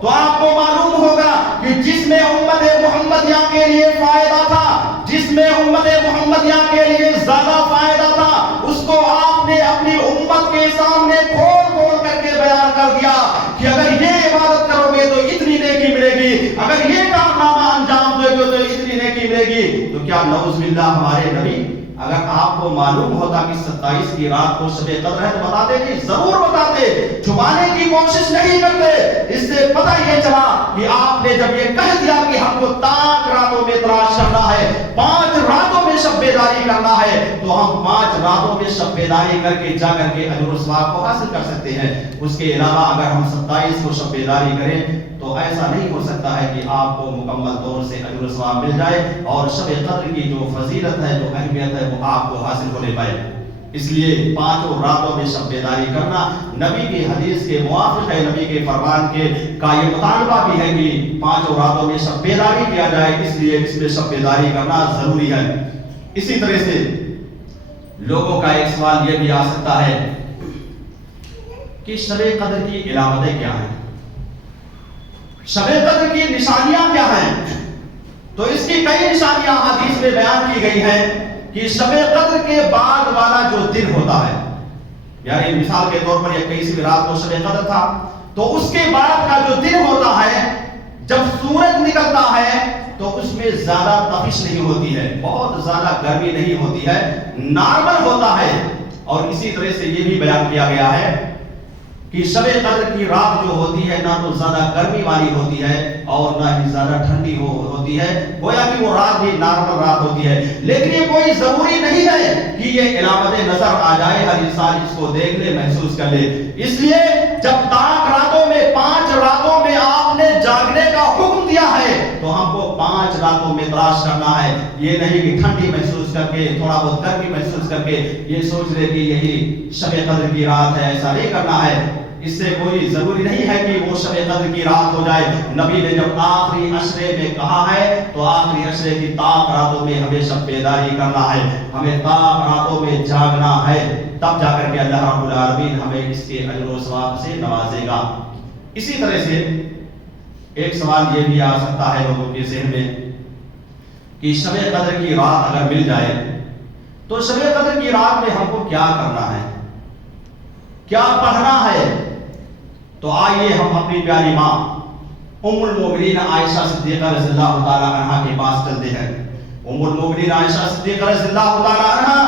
تو آپ کو معلوم ہوگا کہ جس میں امت محمدیہ کے لیے فائدہ تھا، جس میں امت محمدیہ کے لیے زیادہ فائدہ تھا، اس کو آپ نے اپنی امت کے سامنے کھول کھول کر کے بیان کر دیا کہ اگر یہ عبادت کرو گے تو اتنی نیکی ملے گی، اگر یہ کارنامہ انجام دو گے تو اتنی نیکی ملے گی۔ تو کیا نعوذ باللہ ہمارے نبی اگر آپ کو معلوم ہوتا کہ 27 کی رات کو شب قدر ہے تو بتاتے کہ ضرور بتاتے، چھپانے کی کوشش نہیں کرتے۔ اس سے پتہ یہ چلا کہ آپ نے جب یہ کہہ دیا کہ ہم کو تاک راتوں میں تلاش کرنا ہے، 5 راتوں میں شب بیداری کرنا ہے، تو ہم 5 راتوں میں شب بیداری کر کے جا کر کے اجر و ثواب کو حاصل کر سکتے ہیں۔ اس کے علاوہ اگر ہم 27 کو شب بیداری کریں تو ایسا نہیں ہو سکتا ہے کہ آپ کو مکمل طور سے اجر و ثواب مل جائے اور شب قدر کی جو فضیلت ہے، جو اہمیت ہے، وہ آپ کو حاصل ہونے پائے۔ اس لیے 5 راتوں میں شب بیداری کرنا نبی کی حدیث کے موافق ہے، نبی کے فرمان کے کا یہ مطالبہ بھی ہے کہ 5 راتوں میں شب بیداری کیا جائے، اس لیے اس میں شب بیداری کرنا ضروری ہے۔ اسی طرح سے لوگوں کا ایک سوال یہ بھی آ سکتا ہے کہ شب قدر کی علامتیں کیا ہیں، شب قدر کی نشانیاں کیا ہیں؟ تو اس کی کئی نشانیاں حدیث میں بیان کی گئی ہیں کہ شب قدر کے بعد والا جو دن ہوتا ہے، یعنی مثال کے طور پر 21 رات کو شب قدر تھا، تو اس کے بعد کا جو دن ہوتا ہے، جب سورج نکلتا ہے تو اس میں زیادہ تپش نہیں ہوتی ہے، بہت زیادہ گرمی نہیں ہوتی ہے، نارمل ہوتا ہے۔ اور اسی طرح سے یہ بھی بیان کیا گیا ہے کہ شب قدر کی رات جو ہوتی ہے نہ تو زیادہ گرمی والی ہوتی ہے اور نہ ہی زیادہ ٹھنڈی ہوتی ہے، گویا کہ وہ رات بھی نارمل رات ہوتی ہے۔ لیکن یہ کوئی ضروری نہیں ہے کہ یہ علامتیں نظر آ جائے، ہر انسان اس کو دیکھ لے، محسوس کر لے۔ اس لیے جب تاک راتوں میں 5 راتوں میں آپ نے جاگنے کا حکم دیا ہے تو ہم کو 5 راتوں میں تلاش کرنا ہے، یہ نہیں کہ ٹھنڈی محسوس کر کے، تھوڑا بہت گرمی محسوس کر کے یہ سوچ لے کہ یہی شب قدر کی رات ہے، ایسا نہیں کرنا ہے۔ اس سے کوئی ضروری نہیں ہے کہ وہ شب قدر کی رات ہو جائے۔ نبی نے جب آخری عشرے میں کہا ہے تو آخری عشرے کی تاک راتوں میں ہمیں شب بیداری کرنا ہے، ہمیں تاک راتوں میں جاگنا ہے، تب جا کر کے اللہ رب العالمین ہمیں اس کے اجر و ثواب سے نوازے گا۔ اسی طرح سے ایک سوال یہ بھی آ سکتا ہے لوگوں کے ذہن میں کہ شب قدر کی رات اگر مل جائے تو شب قدر کی رات میں ہم کو کیا کرنا ہے، کیا پڑھنا ہے؟ تو آئیے ہم اپنی پیاری ماں ام المومنین عائشہ صدیقہ رضی اللہ تعالی عنہا کے پاس چلتے ہیں۔ ام المومنین عائشہ صدیقہ رضی اللہ تعالی عنہا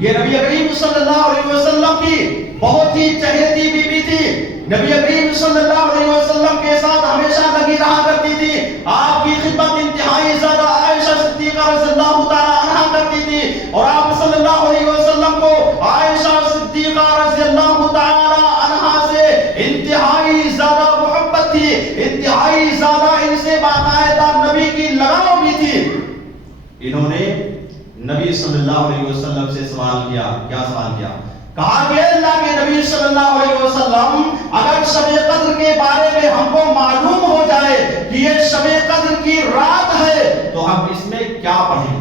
یہ نبی کریم صلی اللہ علیہ وسلم کی بہت ہی چہیتی بیوی تھی، نبی کریم صلی اللہ علیہ وسلم کے ساتھ ہمیشہ لگی رہا کرتی تھی، آپ کی خدمت انتہائی زیادہ عائشہ صدیقہ رضی اللہ تعالی عنہا کرتی تھی، اور آپ صلی اللہ علیہ وسلم کو عائشہ صدیقہ رضی اللہ تعالی عنہا سے انتہائی زیادہ محبت تھی، انتہائی زیادہ ان سے باقاعدہ نبی کی لگاؤ بھی تھی۔ انہوں نے نبی صلی اللہ علیہ وسلم سے سوال کیا، کیا سوال کیا؟ کہا کہ اللہ کے نبی صلی اللہ علیہ وسلم اگر شب قدر کے بارے میں ہم کو معلوم ہو جائے کہ یہ شب قدر کی رات ہے تو ہم اس میں کیا پڑھیں؟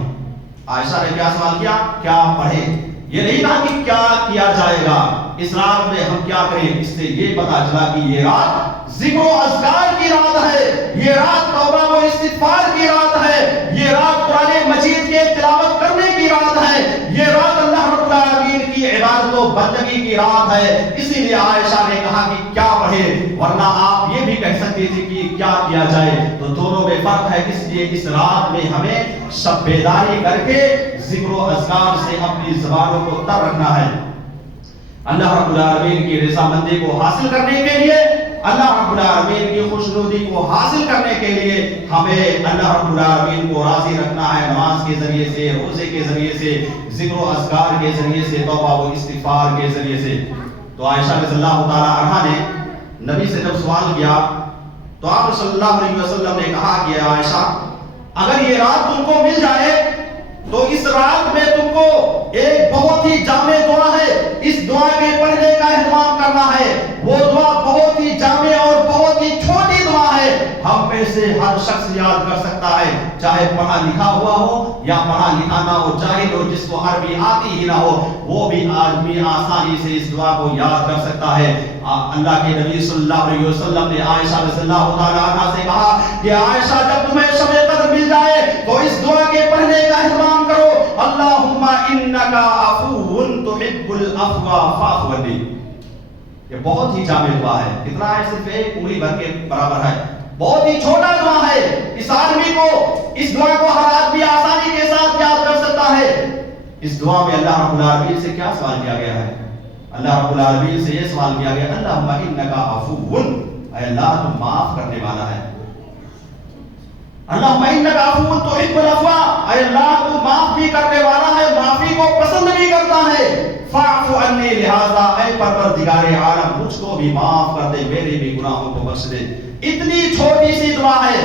عائشہ نے کیا سوال کیا؟ کیا پڑھیں؟ یہ نہیں کہا کہ کیا کیا جائے گا، اس رات میں ہم کیا کریں۔ اس سے یہ پتا چلا کہ یہ رات ذکر و اذکار کی رات ہے، یہ رات توبہ و استغفار کی رات ہے، یہ رات قرآن مجید کے تلاوت کرنے کی رات ہے، یہ رات اللہ رب العالمین کی عبادت و بندگی کی رات ہے۔ اسی لیے عائشہ نے کہا کہ کیا پڑھے، ورنہ آپ یہ بھی کہہ سکتی تھی کہ کیا کیا جائے۔ تو دونوں میں فرق ہے، اس لیے اس رات میں ہمیں شب بیداری کر کے ذکر و اذکار سے اپنی زبانوں کو تر رکھنا ہے۔ اللہ رب العالمین کی رضامندی کو حاصل کرنے کے لیے، اللہ رب العالمین کی خوشنودی کو حاصل کرنے کے لیے ہمیں اللہ رب العالمین کو راضی رکھنا ہے، نماز کے ذریعے سے، روزے کے ذریعے سے، ذکر و اذکار کے ذریعے سے، توبہ و استغفار کے ذریعے سے۔ تو عائشہ رضی اللہ تعالی عنہا نے نبی سے جب سوال کیا تو آپ صلی اللہ علیہ وسلم نے کہا کہ عائشہ اگر یہ رات تم کو مل جائے تو اس رات میں تم کو ایک بہت ہی جامع دعا ہے، اس دعا کے پڑھنے کا اہتمام کرنا ہے۔ وہ دعا بہت ہی جامع اور بہت ہی چھوٹی دعا ہے، ہم میں سے ہر شخص یاد کر سکتا ہے، چاہے پڑھا لکھا ہوا ہو یا پڑھا لکھا نہ ہو، جاہل ہو، جس کو عربی آتی ہی نہ ہو، وہ بھی آدمی آسانی سے اس دعا کو یاد کر سکتا ہے۔ اللہ کے نبی صلی اللہ علیہ وسلم نے عائشہ رضی اللہ تعالی عنہا سے کہا کہ عائشہ جب تمہیں شب قدر مل جائے تو اس دعا کے پڑھنے کا اہتمام کرو، اللہم انک عفو تحب العفو فاعف عنی۔ یہ بہت ہی جامع دعا ہے، کتنا ہے؟ صرف ایک انگلی بھر کے برابر ہے، بہت ہی چھوٹا دعا ہے۔ اس آدمی کو، اس دعا کو ہر آدمی آسانی کے ساتھ یاد کر سکتا ہے۔ اس دعا میں اللہ رب العالمین سے کیا سوال کیا گیا ہے؟ اللہ رب العالمین سے یہ سوال کیا گیا اللہم انک عفو، اے اللہ تو معاف کرنے والا ہے، اللہم انک عفو تحب العفو، اے اللہ تو معاف بھی کرنے والا ہے، معافی کو پسند بھی کرتا ہے، فاعف عنی لہذا اے پروردگار عالم مجھ کو بھی معاف کر دے، میرے بھی گناہوں کو بخش دے۔ اتنی چھوٹی سی دعا ہے،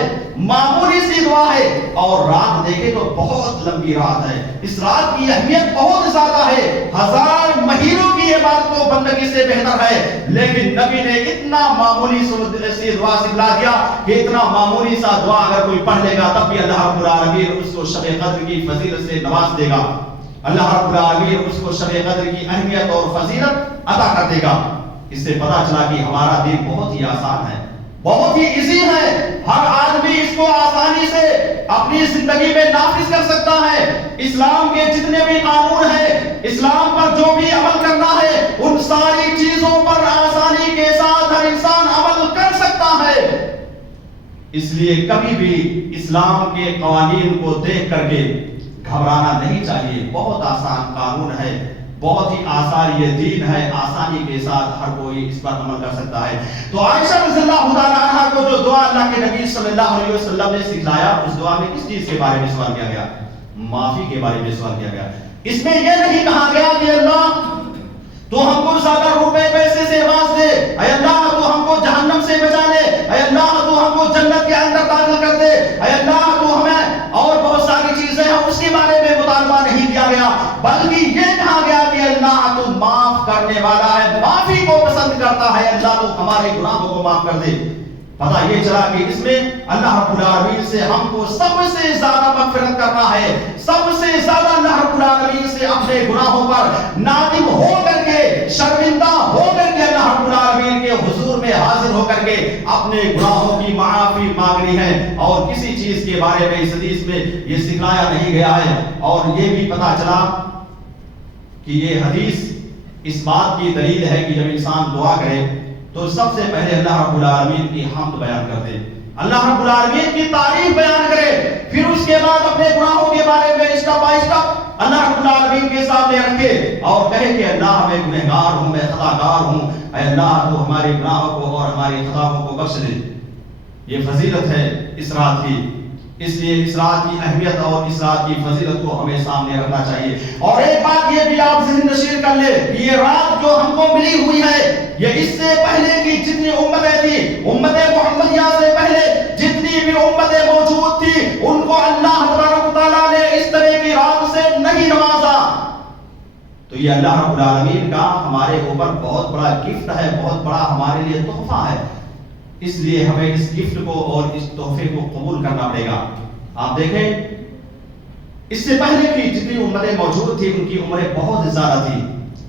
معمولی سی دعا ہے، اور رات دیکھے تو بہت لمبی رات ہے، اس رات کی اہمیت بہت زیادہ ہے، 1000 مہینوں کی عبادت و بندگی سے بہتر ہے، لیکن نبی نے اتنا معمولی سی دعا سکھلا دیا کہ اتنا معمولی سا دعا اگر کوئی پڑھ لے گا تب بھی اللہ رب العالمین اس کو شب قدر کی فضیلت سے نواز دے گا، اللہ رب العالمین اس کو شب قدر کی اہمیت اور فضیلت عطا کر دے گا۔ اس سے پتہ چلا کہ ہمارا دین بہت ہی آسان ہے، بہت ہی ایزی ہے، ہر آدمی اس کو آسانی سے اپنی زندگی میں نافذ کر سکتا ہے۔ اسلام کے جتنے بھی قانون ہیں، اسلام پر جو بھی عمل کرنا ہے، ان ساری چیزوں پر آسانی کے ساتھ ہر انسان عمل کر سکتا ہے۔ اس لیے کبھی بھی اسلام کے قوانین کو دیکھ کر کے گھبرانا نہیں چاہیے، بہت آسان قانون ہے، بہت ہی آسان یہ دین ہے، آسانی کے ساتھ ہر کوئی اس پر عمل کر سکتا ہے۔ تو عائشہ رضی اللہ تعالیٰ عنہا کو جو دعا اللہ کے نبی صلی اللہ علیہ وسلم نے سکھلایا، اس دعا میں کس چیز کے بارے میں سوال کیا گیا؟ معافی کے بارے میں سوال کیا گیا۔ اس میں یہ نہیں کہا گیا کہ اللہ تو ہم کو زیادہ روپے پیسے سے نواز دے، اے اللہ تو ہم کو جہنم سے بچا لے، اے اللہ تو ہم کو جنت کے اندر داخل کر دے، اے اللہ تو ہمیں اور بہت ساری چیزیں ہیں، اس کے بارے میں مطالبہ نہیں کیا گیا، بلکہ یہ کہا گیا کہ اللہ تو معاف کرنے والا ہے، معافی کو پسند کرتا ہے، اللہ تو ہمارے گناہوں کو معاف کر دے۔ پتہ یہ چلا کہ اس میں اللہ رب العالمین سے ہم کو سب سے زیادہ مغفرت کرنا ہے، سب سے زیادہ اللہ رب العالمین سے اپنے گناہوں پر نادم ہو کر کے، شرمندہ ہو کر کے اللہ رب العالمین کے حضور میں حاضر ہو کر کے اپنے گناہوں کی معافی مانگنی ہے، اور کسی چیز کے بارے میں اس حدیث میں یہ سکھلایا نہیں گیا ہے۔ اور یہ بھی پتہ چلا کہ یہ حدیث اس بات کی دلیل ہے کہ جب انسان دعا کرے تو سب سے پہلے اللہ رب العالمین کی حمد بیان کر دے، اللہ رب العالمین کی تعریف بیان کرے، پھر اس کے بعد اپنے گناہوں کے بارے میں اسٹپ بائی اسٹپ اللہ رب العالمین کے سامنے رکھے اور کہے کہ اللہ میں گنہگار ہوں، میں خطاکار ہوں، اے اللہ تو ہمارے گناہوں کو اور ہماری خطاؤں کو بخش دے۔ یہ فضیلت ہے اس رات کی، اس لیے اس رات کی اہمیت اور اس رات کی فضیلت کو ہمیں سامنے رکھنا چاہیے۔ اور ایک بات یہ بھی آپ ذہن نشین کر لیں کہ یہ رات جو ہم کو ملی ہوئی ہے، یہ اس سے پہلے کی جتنی امتیں تھی، امت محمدیہ سے پہلے جتنی بھی امتیں موجود تھی، ان کو اللہ تبارک و تعالیٰ نے اس طرح کی رات سے نہیں نوازا۔ تو یہ اللہ رب العالمین کا ہمارے اوپر بہت بڑا گفٹ ہے، بہت بڑا ہمارے لیے تحفہ ہے، اس لیے ہمیں اس گفٹ کو اور اس تحفے کو قبول کرنا پڑے گا۔ آپ دیکھیں اس سے پہلے کی جتنی امتیں موجود تھی ان کی عمریں بہت زیادہ تھی۔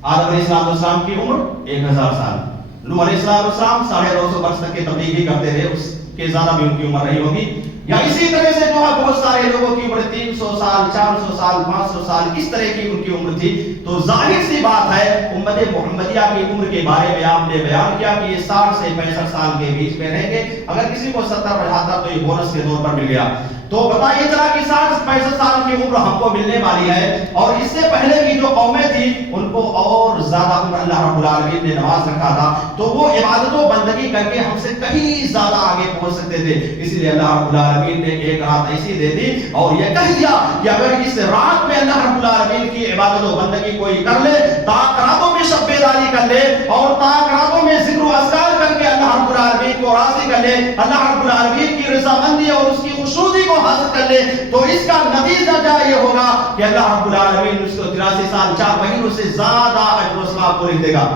آدم علیہ السلام کی عمر 1000 سال، نوح علیہ السلام 950 برس تک کی تبلیغ بھی کرتے رہے، اس کے زیادہ بھی ان کی عمر رہی ہوگی، یا اسی طرح سے جو ہے بہت سارے لوگوں کی عمر 300 سال 400 سال 500 سال اس طرح کی ان کی عمر تھی۔ تو ظاہر سی بات ہے امت محمدیہ کی عمر کے بارے میں آپ نے بیان کیا کہ یہ 60 سے 65 سال کے بیچ میں رہیں گے، اگر کسی کو 70 75 تو یہ بونس کے طور پر مل گیا۔ تو بتائیے چلا کہ 60 65 سال کی عمر ہم کو ملنے والی ہے، اور اس سے پہلے کی جو قومیں تھیں ان کو اور زیادہ عمر اللہ رب العالمین نے نواز رکھا تھا، تو وہ عبادت و بندگی کر کے ہم سے کہیں زیادہ آگے پہنچ سکتے تھے۔ اسی لیے اللہ رب العالمین نے ایک رات ایسی دے دی اور یہ کہہ دیا کہ اگر اس رات میں اللہ رب العالمین کی عبادت و بندگی کوئی کر لے، تاک راتوں میں شب بیداری کر لے اور تاک راتوں میں ذکر و اذکار کر کے اللہ رب العالمین کو راضی کر لے، اللہ رب العالمین کی رضامندی اور اس کی خوشنودی کو حاصل کر لے، تو اس کا نتیجہ یہ ہوگا کہ اللہ رب العالمین اس کو 83 سال 4 مہینوں سے زیادہ اجر و ثواب کو لکھ دے گا۔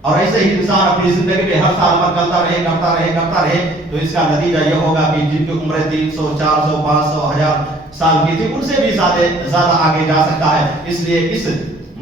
اور ایسے ہی انسان اپنی زندگی میں ہر سال عمل کرتا رہے تو اس کا نتیجہ یہ ہوگا کہ جن کی عمریں 300 400 500 1000 سال کی تھی ان سے بھی زیادہ آگے جا سکتا ہے۔ اس لیے اس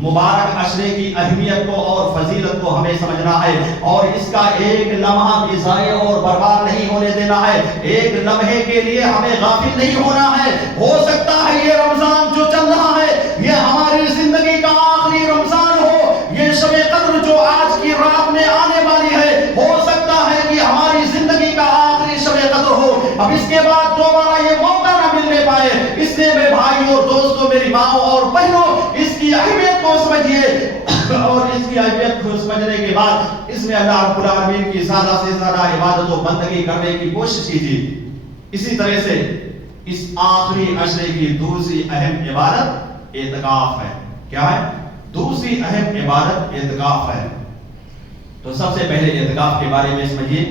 مبارک عشرے کی اہمیت کو اور فضیلت کو ہمیں سمجھنا ہے، اور اس کا ایک لمحہ بھی ضائع اور برباد نہیں ہونے دینا ہے، ایک لمحے کے لیے ہمیں غافل نہیں ہونا ہے۔ ہو سکتا ہے یہ رمضان جو چل رہا ہے یہ ہماری زندگی کا آخری رمضان ہو، یہ شب قدر جو آج کی رات میں آنے والی ہے ہو سکتا ہے کہ ہماری زندگی کا آخری شب قدر ہو، اب اس کے بعد دوبارہ یہ موقع نہ ملنے پائے۔ اس لیے میرے بھائیوں اور دوستوں، میری ماں اور بہنوں، کی اہمیت کو سمجھنے کے بعد اس میں اللہ رب العالمین کی زیادہ سے زیادہ عبادت و بندگی کرنے کی کوشش کیجیے. اسی طرح سے اس آخری عشرے کی دوسری اہم عبادت اعتکاف ہے. کیا ہے؟ دوسری اہم عبادت اعتکاف ہے. تو سب سے پہلے اعتکاف کے بارے میں سمجھیے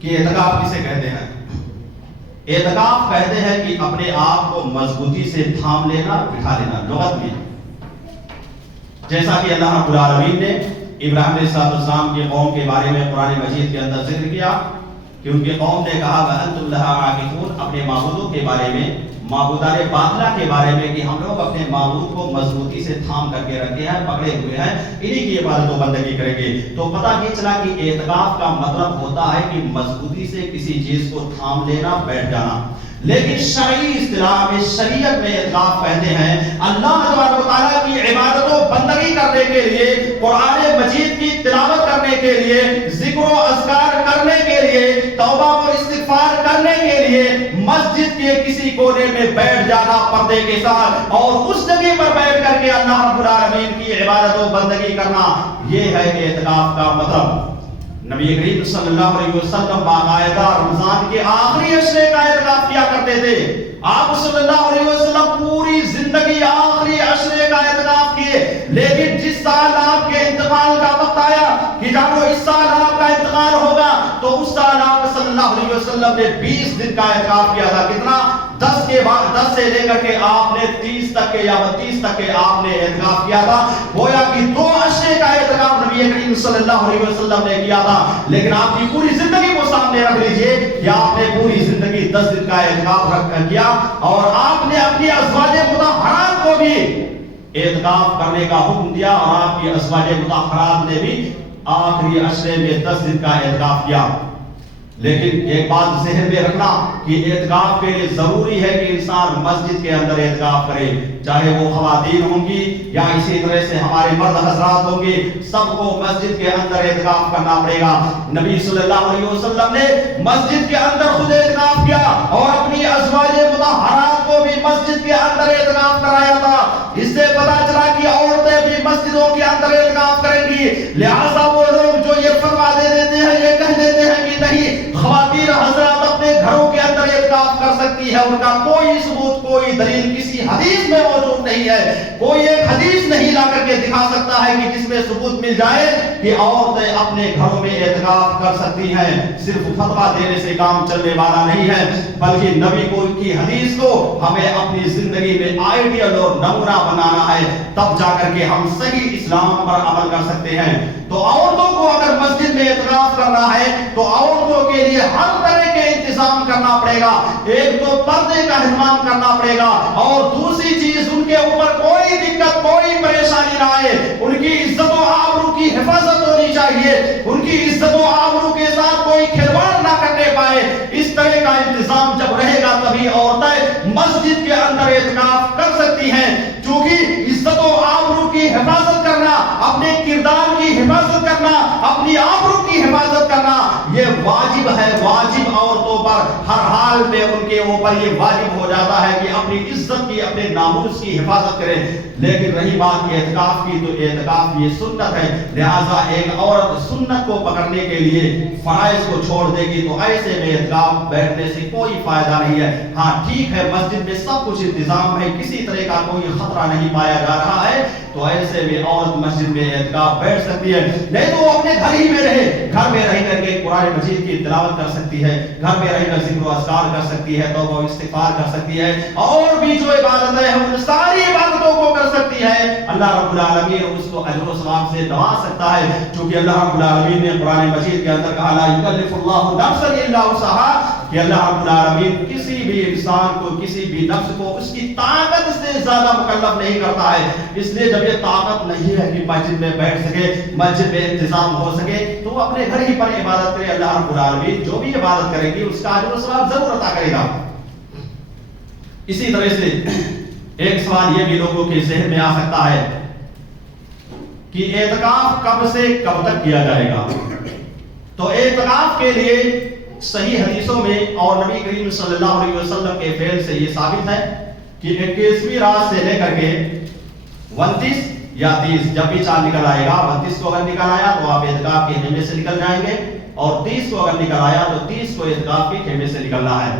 کہ اعتکاف کسے کہتے ہیں. اعتکاف کہتے ہیں کہ اپنے آپ کو مضبوطی سے تھام لینا، بٹھا لینا. لغت میں جیسا کہ اللہ رب العالمین نے ابراہیم علیہ السلام کی قوم کے بارے میں قرآن مجید کے اندر ذکر کیا کہ ان کی قوم نے کہا وَأَنْتُمْ لَهَا عَاكِفُونَ، اپنے معبودوں کے بارے میں، معبودان باطلہ کے بارے میں، کہ ہم لوگ اپنے معبود کو مضبوطی سے تھام کر کے رکھے ہیں، پکڑے ہوئے ہیں، انہی کی عبادت و بندگی کریں گے. تو پتہ یہ چلا کہ اعتکاف کا مطلب ہوتا ہے کہ مضبوطی سے کسی چیز کو تھام لینا، بیٹھ جانا. لیکن شرعی اصطلاح میں، شریعت میں اعتکاف کہتے ہیں اللہ تبارک و تعالیٰ کی عبادت و بندگی کرنے کے لیے، قرآن مجید کی تلاوت کرنے کے لیے، ذکر و اذکار کرنے کے لیے، توبہ و استغفار کرنے کے لیے مسجد کے کسی کونے میں بیٹھ جانا پردے کے ساتھ، اور اس جگہ پر بیٹھ کر کے اللہ رب العالمین کی عبادت و بندگی کرنا. یہ ہے اعتکاف کا مطلب. نبی کریم صلی اللہ علیہ وسلم باقاعدہ رمضان کے آخری عشرے کا اعتکاف کیا کرتے تھے. آپ صلی اللہ علیہ وسلم پوری زندگی آخری عشرے کا اعتکاف کیے. لیکن جس سال آپ کے انتقال کا وقت آیا کہ جب وہ اس سال آپ کا انتقال ہوگا، تو اس سال آپ صلی اللہ علیہ وسلم نے 20 دن کا اعتکاف کیا تھا. کتنا؟ 10 سے لے کر کے آپ نے 30 تک کے یا 32 تک کے آپ نے اعتکاف کیا تھا. گویا کہ 2 عشرے کا اعتکاف نبی کریم صلی اللہ علیہ وسلم نے کیا تھا. لیکن آپ کی پوری زندگی کو سامنے رکھ لیجئے کہ آپ نے پوری زندگی 10 دن کا اعتکاف کیا، اور آپ نے اپنی ازواج مطہرات کو بھی اعتکاف کرنے کا حکم دیا، اور آپ کی ازواج مطہرات نے بھی آخری عشرے میں 10 دن کا اعتکاف کیا. لیکن ایک بات ذہن میں رکھنا کہ اعتکاف کے لیے ضروری ہے کہ انسان مسجد کے اندر اعتکاف کرے، چاہے وہ خواتین ہوں گی یا اسی طرح سے ہمارے مرد حضرات ہوں گے، سب کو مسجد کے اندر اعتکاف کرنا پڑے گا. نبی صلی اللہ علیہ وسلم نے مسجد کے اندر خود اعتکاف کیا، اور اپنی ازواج مطہرات کو بھی مسجد کے اندر اعتکاف کرایا تھا. اس سے پتہ چلا کہ عورتیں بھی مسجدوں کے اندر اعتکاف کریں گی. لہٰذا وہ لوگ جو یہ فرما دے دیتے ہیں، یہ کہہ دیتے ہیں کہ نہیں خواتین حضرات اپنے گھروں کے اندر اعتکاف کر سکتی ہے، ان کا کوئی ثبوت، کوئی دلیل کسی حدیث میں موجود نہیں ہے. کوئی ایک حدیث نہیں لا کر کے دکھا سکتا ہے کہ جس میں ثبوت مل جائے کہ عورتیں اپنے گھروں میں اعتکاف کر سکتی ہیں. صرف فتویٰ دینے سے کام چلنے والا نہیں ہے، بلکہ نبی کو کی حدیث کو ہمیں اپنی زندگی میں آئیڈیل اور نمونہ بنانا ہے، تب جا کر کے ہم صحیح اسلام پر عمل کر سکتے ہیں. تو عورتوں کو اگر مسجد میں اعتکاف کرنا ہے تو عورتوں کے لیے ہر طرح کے انتظام کرنا پڑے گا. ایک تو پردے کا اہتمام کرنا پڑے گا، اور دوسری چیز ان کے اوپر کوئی دقت، کوئی پریشانی نہ آئے. ان کی عزت و آبرو کی حفاظت ہونی چاہیے، ان کی عزت و آبرو کے ساتھ کوئی کھلواڑ نہ کرنے پائے. اس طرح کا انتظام جب رہے گا تبھی عورتیں مسجد کے اندر اعتکاف کر سکتی ہیں. چونکہ عزت و آبرو کی حفاظت کرنا، اپنے کردار کی حفاظت کرنا، اپنی آبرو کی حفاظت کرنا، یہ واجب ہے. واجب عورتوں پر ہر حال میں ان کے اوپر یہ واجب ہو جاتا ہے کہ اپنی عزت کی، اپنے ناموس کی حفاظت کریں. لیکن رہی بات اعتکاف کی، تو اعتکاف یہ سنت ہے. لہٰذا ایک عورت سنت کو پکڑنے کے لیے فرائض کو چھوڑ دے گی تو ایسے میں اعتکاف بیٹھنے سے کوئی فائدہ نہیں ہے. ہاں ٹھیک ہے، مسجد میں سب کچھ انتظام ہے، کسی طرح کا کوئی خطرہ نہیں پایا جا رہا ہے، تو ایسے میں عورت مسجد میں اعتکاف بیٹھ سکتی ہے. نہیں تو وہ اپنے گھر ہی میں رہے، گھر میں رہ کر کے قرآن مجید کی تلاوت کر سکتی ہے، گھر میں رہ کر ذکر و اذکار کر سکتی ہے، توبہ و استغفار کر سکتی ہے، اور بھی جو عبادتیں ہیں ان ساری عبادتوں کو کر سکتی ہے. اللہ رب العالمین اس کو اجر و ثواب سے نواز سکتا ہے، چونکہ اللہ رب العالمین نے قرآن مجید کے اندر کہا لا یکلف اللہ نفسا الا وسعها، کہ اللہ رب العالمین کسی بھی انسان کو، کسی بھی نفس کو اس کی طاقت سے زیادہ مکلف نہیں کرتا ہے. اس لیے جب یہ طاقت نہیں ہے کہ مسجد میں بیٹھ سکے، مسجد میں انتظام ہو سکے، تو وہ اپنے گھر ہی پر عبادت کرے. اللہ رب العالمین جو بھی عبادت کرے گی اس کا اجر و ثواب ضرور عطا کرے گا. اسی طرح سے ایک سوال یہ بھی لوگوں کے ذہن میں آ سکتا ہے کہ اعتکاف کب سے کب تک کیا جائے گا. تو اعتکاف کے لیے صحیح حدیثوں میں اور نبی کریم صلی اللہ علیہ وسلم کے فعل سے یہ ثابت ہے کہ 21ویں رات سے لے کر کے 29 یا 30. جب بھی چاند نکل آئے گا 29 کو اگر نکل آیا تو آپ اعتکاف کے خیمے سے نکل جائیں گے، اور 30 کو اگر نکل آیا تو 30 کو اعتکاف کے خیمے سے نکلنا ہے.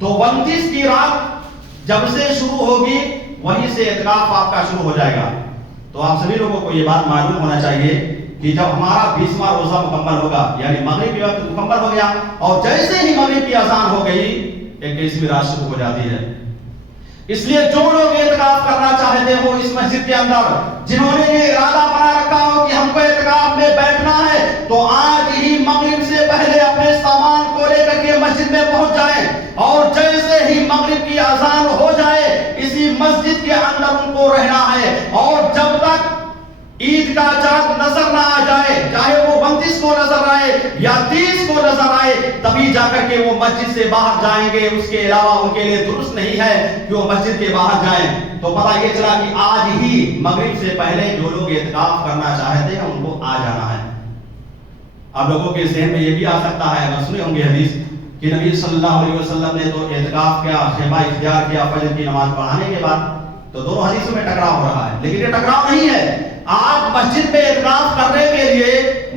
تو 29 کی رات جب سے شروع ہوگی وہیں سے اعتکاف آپ کا شروع ہو جائے گا. تو آپ سبھی لوگوں کو یہ بات معلوم ہونا چاہیے کہ جب ہمارا 20واں روزہ مکمل ہوگا، یعنی مغرب کی وقت مکمل ہو گیا، اور جیسے ہی مغرب کی اذان ہو گئی 21ویں رات شروع ہو جاتی ہے. اس لیے جو لوگ اعتکاف کرنا چاہتے ہو اس مسجد کے اندر، جنہوں نے یہ ارادہ بنا رکھا ہو کہ ہم کو اعتکاف میں بیٹھنا ہے، تو آج ہی مغرب سے پہلے اپنے سامان کو لے کر کے مسجد میں پہنچ جائیں، اور جیسے ہی مغرب کی اذان ہو جائے اسی مسجد کے اندر ان کو رہنا ہے، اور جب تک عید کا چاند نظر نہ آ جائے، چاہے وہ 29 کو نظر آئے یا 30 کو نظر آئے، تبھی جا کر کے وہ مسجد سے باہر جائیں گے. اس کے علاوہ ان کے لیے درست نہیں ہے کہ وہ مسجد کے باہر جائیں. تو پتہ یہ چلا کہ آج ہی مغرب سے پہلے جو لوگ اعتکاف کرنا چاہتے ہیں ان کو آ جانا ہے. اب لوگوں کے ذہن میں یہ بھی آ سکتا ہے، اگر سنے ہوں گے حدیث کہ نبی صلی اللہ علیہ وسلم نے تو اعتکاف کیا، خیمہ اختیار کیا فجر کی نماز پڑھانے کے بعد. تو دونوں حدیثوں میں ٹکراؤ ہو رہا ہے، لیکن یہ ٹکراؤ نہیں ہے. آپ مسجد میں اعتکاف کرنے کے لیے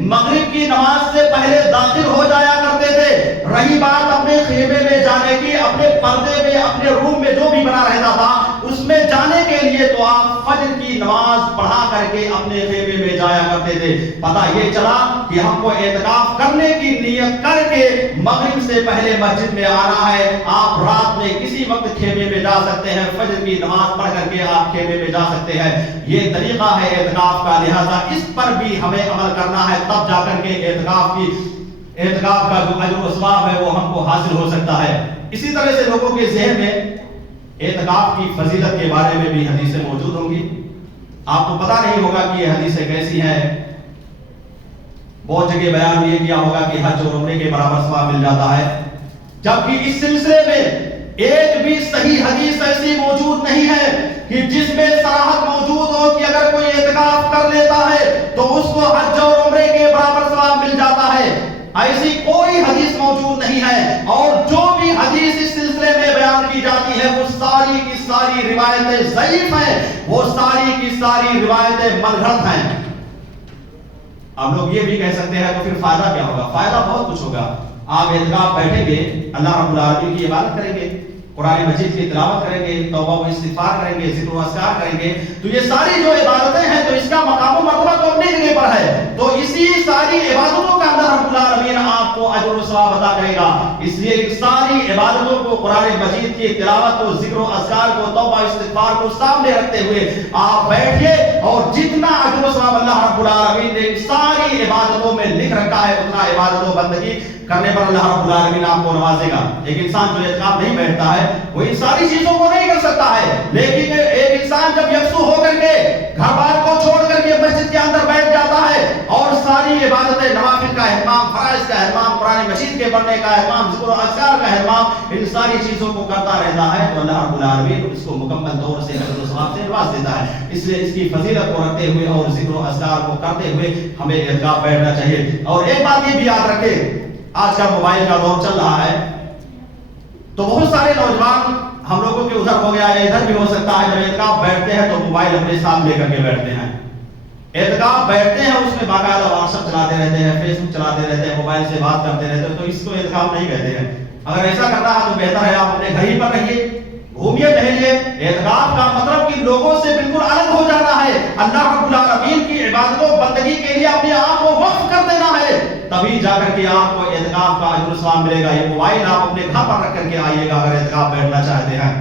مغرب کی نماز سے پہلے داخل ہو جایا کرتے تھے. رہی بات اپنے خیمے میں جانے کی، اپنے پردے میں، اپنے روم میں جو بھی بنا رہتا تھا اس میں جانے کے لیے تو آپ فجر کی نماز پڑھا کر کے اپنے خیمے میں جایا کرتے تھے. پتہ یہ چلا کہ ہم کو اعتکاف کرنے کی نیت کر کے مغرب سے پہلے مسجد میں آنا ہے. آپ رات میں کسی وقت خیمے میں جا سکتے ہیں، فجر کی نماز پڑھ کر کے آپ خیمے میں جا سکتے ہیں. یہ طریقہ ہے اعتکاف کا، لہذا اس پر بھی ہمیں عمل کرنا ہے، تب جا کر کے اعتکاف کا جو اجر و ثواب ہے وہ ہم کو حاصل ہو سکتا ہے. اسی طرح سے لوگوں کے ذہن میں اعتکاف کی فضیلت کے بارے میں بھی حدیثیں موجود ہوں گی. آپ کو پتہ نہیں ہوگا کہ یہ حدیثیں کیسی ہیں. بہت جگہ بیان یہ کیا ہوگا کہ حج اور عمرے کے برابر ثواب مل جاتا ہے، جبکہ اس سلسلے میں ایک بھی صحیح حدیث ایسی موجود نہیں ہے کہ جس میں صراحت موجود ہو کہ اگر کوئی اعتکاف کر لیتا ہے تو اس کو حج اور عمرے کے برابر ثواب مل جاتا ہے. ایسی کوئی حدیث موجود نہیں ہے، اور جو بھی حدیث اس سلسلے میں بیان کی جاتی ہے وہ ساری کی ساری روایتیں ضعیف ہیں، وہ ساری کی ساری روایتیں منگھڑت ہیں. اب لوگ یہ بھی کہہ سکتے ہیں تو پھر فائدہ کیا ہوگا؟ فائدہ بہت کچھ ہوگا. آپ اعتکاف بیٹھیں گے، اللہ رب العالمین کی عبادت کریں گے، قرآن مجید کی تلاوت کریں گے، توبہ و استغفار کریں گے، ذکر و اذکار کریں گے، تو یہ ساری جو عبادتیں ہیں تو اس کا مقام و مرتبہ تو اپنی جگہ پر ہے. تو اسی ساری عبادتوں کا اندر رب العالمین آپ کو اجر و ثواب عطا کرے گا. اس لیے ان ساری عبادتوں کو، قرآن مجید کی تلاوت کو، ذکر و اذکار کو، توبہ استغفار کو سامنے رکھتے ہوئے آپ بیٹھیے، اور جتنا اجر و ثواب اللہ رب العالمین نے ان ساری عبادتوں میں لکھ رکھا ہے اتنا عبادت و بندگی کرنے پر اللہ رب العالمین آپ کو نوازے گا. ایک انسان جو اعتکاف نہیں بیٹھتا ہے وہ ان ساری چیزوں کو نہیں کر سکتا ہے، لیکن ایک انسان جب یکسو ہو کر کے گھر بار کو چھوڑ کر کے مسجد کے اندر بیٹھ جاتا ہے اور ساری عبادتیں، نوافل کا اہتمام، فرائض کا اہتمام، قرآن مجید کے پڑھنے کا اہتمام، ذکر و اذکار کا اہتمام، ان ساری چیزوں کو کرتا رہتا ہے تو اللہ رب العالمین اس کو مکمل طور سے اجر و ثواب سے نواز دیتا ہے. اس لیے اس کی فضیلت کو رکھتے ہوئے اور ذکر و اذکار کو کرتے ہوئے ہمیں اعتکاف بیٹھنا چاہیے. اور ایک بات یہ بھی یاد رکھیں، آج کا موبائل کا دور چل رہا ہے تو بہت سارے نوجوان ہم لوگوں کے ادھر ہو گیا ہے، ادھر بھی ہو سکتا ہے، جب اعتکاف بیٹھتے ہیں تو موبائل اپنے ساتھ لے کر کے بیٹھتے ہیں. اعتکاف بیٹھتے ہیں اس میں باقاعدہ واٹس ایپ چلاتے رہتے ہیں، فیس بک چلاتے رہتے ہیں، موبائل سے بات کرتے رہتے ہیں، تو اس کو اعتکاف نہیں کہتے ہیں. اگر ایسا کرنا ہے تو بہتر ہے آپ اپنے گھر ہی پر رہیے، گھومیے ٹہلیے. اعتکاف کا مطلب کہ لوگوں سے بالکل الگ ہو جانا ہے، اللہ رب العالمین کی عبادت و بندگی کے لیے اپنے آپ کو وقف کر دینا ہے، تبھی جا کر کے آپ کو اعتکاف کا اجر و ثواب ملے گا. یہ موبائل آپ اپنے گھر پر رکھ کر کے آئیے گا اگر اعتکاف بیٹھنا چاہتے ہیں،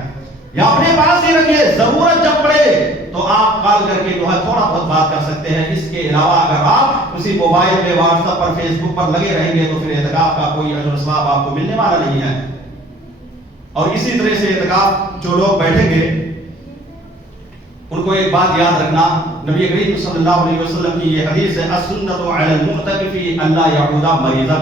یا اپنے پاس ہی رکھیے، ضرورت جب پڑے تو آپ کال کر کے جو ہے تھوڑا بہت بات کر سکتے ہیں. اس کے علاوہ اگر آپ اسی موبائل پہ، واٹس ایپ پر، فیس بک پر لگے رہیں گے تو پھر اعتکاف کا کوئی اجر و ثواب آپ کو ملنے والا نہیں ہے. اور اسی طرح سے اعتکاف جو لوگ بیٹھیں گے ان کو ایک بات یاد رکھنا، نبی کریم صلی اللہ علیہ وسلم کی یہ حدیث ہے، السنۃ علی المعتکف الا یعود مریضا،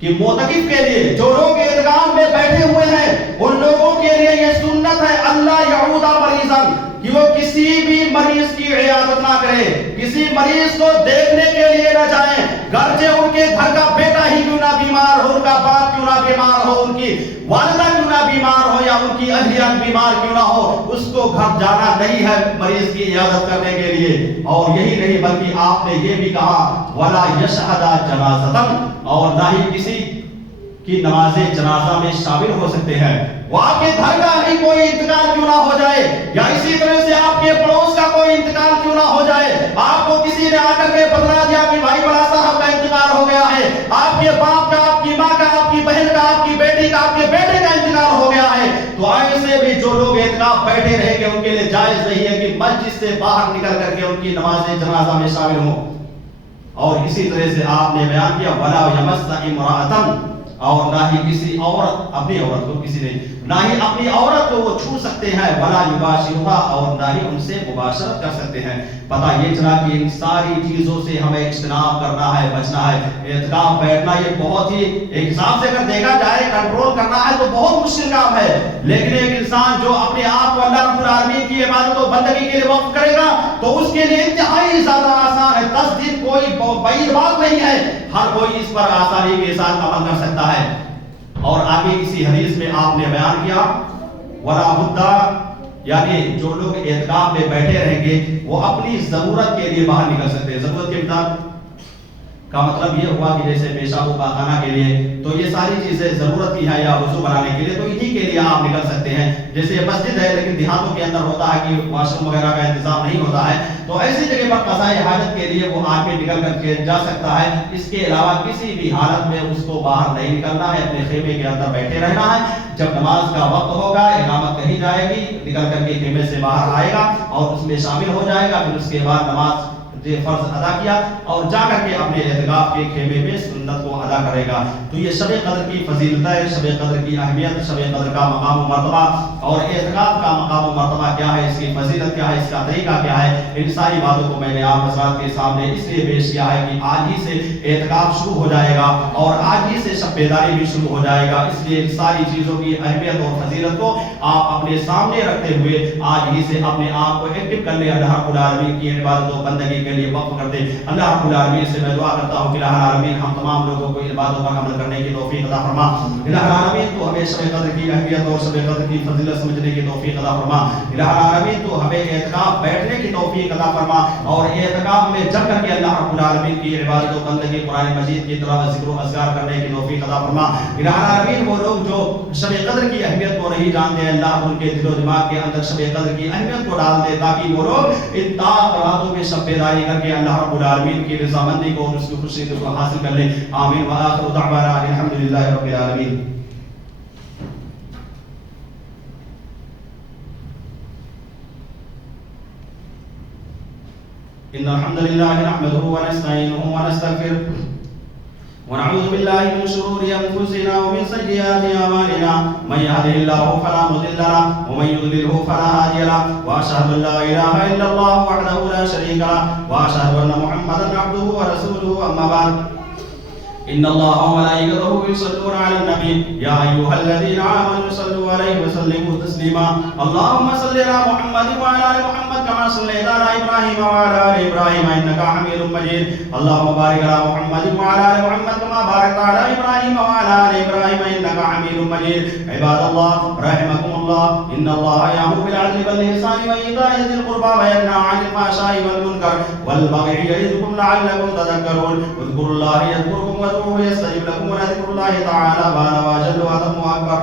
کہ معتکف کے لیے، جو لوگ اعتکاف میں بیٹھے ہوئے ہیں ان لوگوں کے لیے یہ سنت ہے، اللہ یعود مریضا، کہ وہ کسی بھی مریض کی عیادت نہ کریں، کسی مریض کو دیکھنے کے لیے نہ جائیں، گرچہ ان کے گھر کا بیٹا ہی کیوں نہ بیمار ہو، ان کا باپ کیوں نہ بیمار ہو، ان کی والدہ کیوں نہ بیمار ہو، یا ان کی اہلیہ بیمار کیوں نہ ہو، اس کو گھر جانا نہیں ہے مریض کی عیادت کرنے کے لیے۔ اور یہی نہیں بلکہ آپ نے یہ بھی کہا وَلَا يَشْهَدَ جَنَازَةً، اور نہ ہی کسی کی نماز جنازہ میں شامل ہو سکتے ہیں۔ وہ آپ کے گھر کا ہی کوئی انتقال کیوں نہ ہو جائے، یا اسی طرح سے آپ کے پڑوس کا کوئی انتقال کیوں نہ ہو جائے، آپ کو کسی نے آ کر کے بتلا دیا کہ بھائی بڑا صاحب کا انتقال ہو گیا ہے، آپ کے باپ کا، آپ کی ماں کا، آپ کی بہن کا، آپ کی بیٹی کا، آپ کے بیٹے کا انتقال ہو گیا ہے، تو ایسے بھی جو لوگ اعتکاف بیٹھے رہیں گے ان کے لیے جائز نہیں ہے کہ مسجد سے باہر نکل کر کے ان کی نماز جنازہ میں شامل ہوں۔ اور اسی طرح سے آپ نے بیان کیا وَلَا يَمَسَّ امْرَأَةً، اور نہ ہی کسی عورت، اپنی عورت کو کسی نے، نہ ہی اپنی عورت کو وہ چھو سکتے ہیں، وَلَا يُبَاشِرُهَا، اور نہ ہی ان سے مباشرت کر سکتے ہیں۔ پتہ یہ چلا کہ ان ساری چیزوں سے ہمیں اجتناب کرنا ہے، بچنا ہے۔ اعتکاف بیٹھنا یہ بہت ہی ایک حساب سے اگر دیکھا جائے کنٹرول کرنا ہے تو بہت مشکل کام ہے، لیکن ایک انسان جو اپنے آپ کو اللہ رب العالمین کی عبادت و بندگی کے لیے وقف کرے گا تو اس کے لیے انتہائی زیادہ آسان ہے۔ 10 دن کوئی بعید بات نہیں ہے، ہر کوئی اس پر آسانی کے ساتھ عمل کر سکتا ہے۔ اور آگے اسی حدیث میں آپ نے بیان کیا وَلَا بُدَّ، یعنی جو لوگ اعتکاف میں بیٹھے رہیں گے وہ اپنی ضرورت کے لیے باہر نکل سکتے ہیں۔ ضرورت کے مطابق کا مطلب یہ ہوا کہ جیسے پیشاب و پاخانہ کے لیے تو یہ ساری چیزیں ضرورت کی ہیں، یا وضو بنانے کے لیے تو انہی کے لیے آپ نکل سکتے ہیں۔ جیسے مسجد ہے لیکن دیہاتوں کے اندر ہوتا ہے کہ واش روم وغیرہ کا انتظام نہیں ہوتا ہے، تو ایسی جگہ پر قضاء حاجت کے لیے وہ آ کے نکل کر کے جا سکتا ہے۔ اس کے علاوہ کسی بھی حالت میں اس کو باہر نہیں نکلنا ہے، اپنے خیمے کے اندر بیٹھے رہنا ہے۔ جب نماز کا وقت ہوگا، اقامت کہی جائے گی، نکل کر کے خیمے سے باہر آئے گا اور اس میں شامل ہو جائے گا، پھر اس کے بعد نماز فرض ادا کیا اور جا کر کے اپنے اعتکاف کے خیمے میں سنت کو ادا کرے گا۔ تو یہ شب قدر کی فضیلت ہے، شب قدر کی اہمیت، شب قدر کا مقام و مرتبہ اور اعتکاف کا مقام و مرتبہ کیا ہے، اس کی فضیلت کیا ہے، اس کا طریقہ کیا ہے، ان ساری باتوں کو میں نے آپ حضرات کے سامنے اس لیے پیش کیا ہے کہ آج ہی سے اعتکاف شروع ہو جائے گا اور آج ہی سے شب بیداری بھی شروع ہو جائے گا، اس لیے ان ساری چیزوں کی اہمیت اور فضیلت کو آپ اپنے سامنے رکھتے ہوئے آج ہی سے اپنے آپ کو ایکٹیو کر لیں، اللہ رب العالمین کی عبادت و بندگی کے لیے وقف کر دے۔ اللہ رب العالمین سے میں دعا کرتا ہوں کہ الہ العالمین ہم تمام لوگوں کو ان باتوں پر عمل کرنے کی توفیق عطا فرما۔ الہ العالمین تو ہمیں شب قدر کی اہمیت اور شب قدر کی فضیلت سمجھنے کی توفیق عطا فرما۔ الہ العالمین تو ہمیں اعتکاف بیٹھنے کی توفیق عطا فرما اور اعتکاف میں جم کر کے اللہ رب العالمین کی عبادت و بندگی، قرآن مجید کی تلاوت، ذکر و اذکار کرنے کی توفیق عطا فرما۔ الہ العالمین وہ لوگ جو شب قدر کی اہمیت کو نہیں جانتے، اللہ ان کے دل و دماغ کے اندر شب قدر کی اہمیت کو ڈال دے تاکہ وہ لوگ ان تاک راتوں میں شب بیداری کر کے اللہ رب العالمین کی رضامندی کو اور اس کی خوشی کو حاصل کر لیں۔ آمین وآخر دعوانا الحمدللہ رب العالمین۔ ان الحمد للہ نحمده ونستعینه ونستغفره ونعوذ بالله من شرور انفسنا ومن سيئات اعمالنا، من يهده الله فلا مضل له ومن يضلل فلا هادي له، واشهد ان لا اله الا الله وحده لا شريك له، واشهد ان محمدا عبده ورسوله، اما بعد ان الله وملائكته يصلون على النبي يا ايها الذين امنوا صلوا عليه وسلموا تسليما، اللهم صل على محمد وعلى ال محمد كما صليت على ابراهيم وعلى ال ابراهيم انك حميد مجيد، اللهم بارك على محمد وعلى ال محمد كما باركت على ابراهيم وعلى ال ابراهيم انك حميد مجيد۔ عباد الله رحمكم الله، ان الله يأمر بالعدل والاحسان وايتاء ذي القربى وينهى عن الفحشاء والمنكر والبغي يعظكم لعلكم تذكرون، اذكروا الله يذكركم وادعوه يستجب لكم، ولذكر الله تعالى بان واجل وأتم وأكبر۔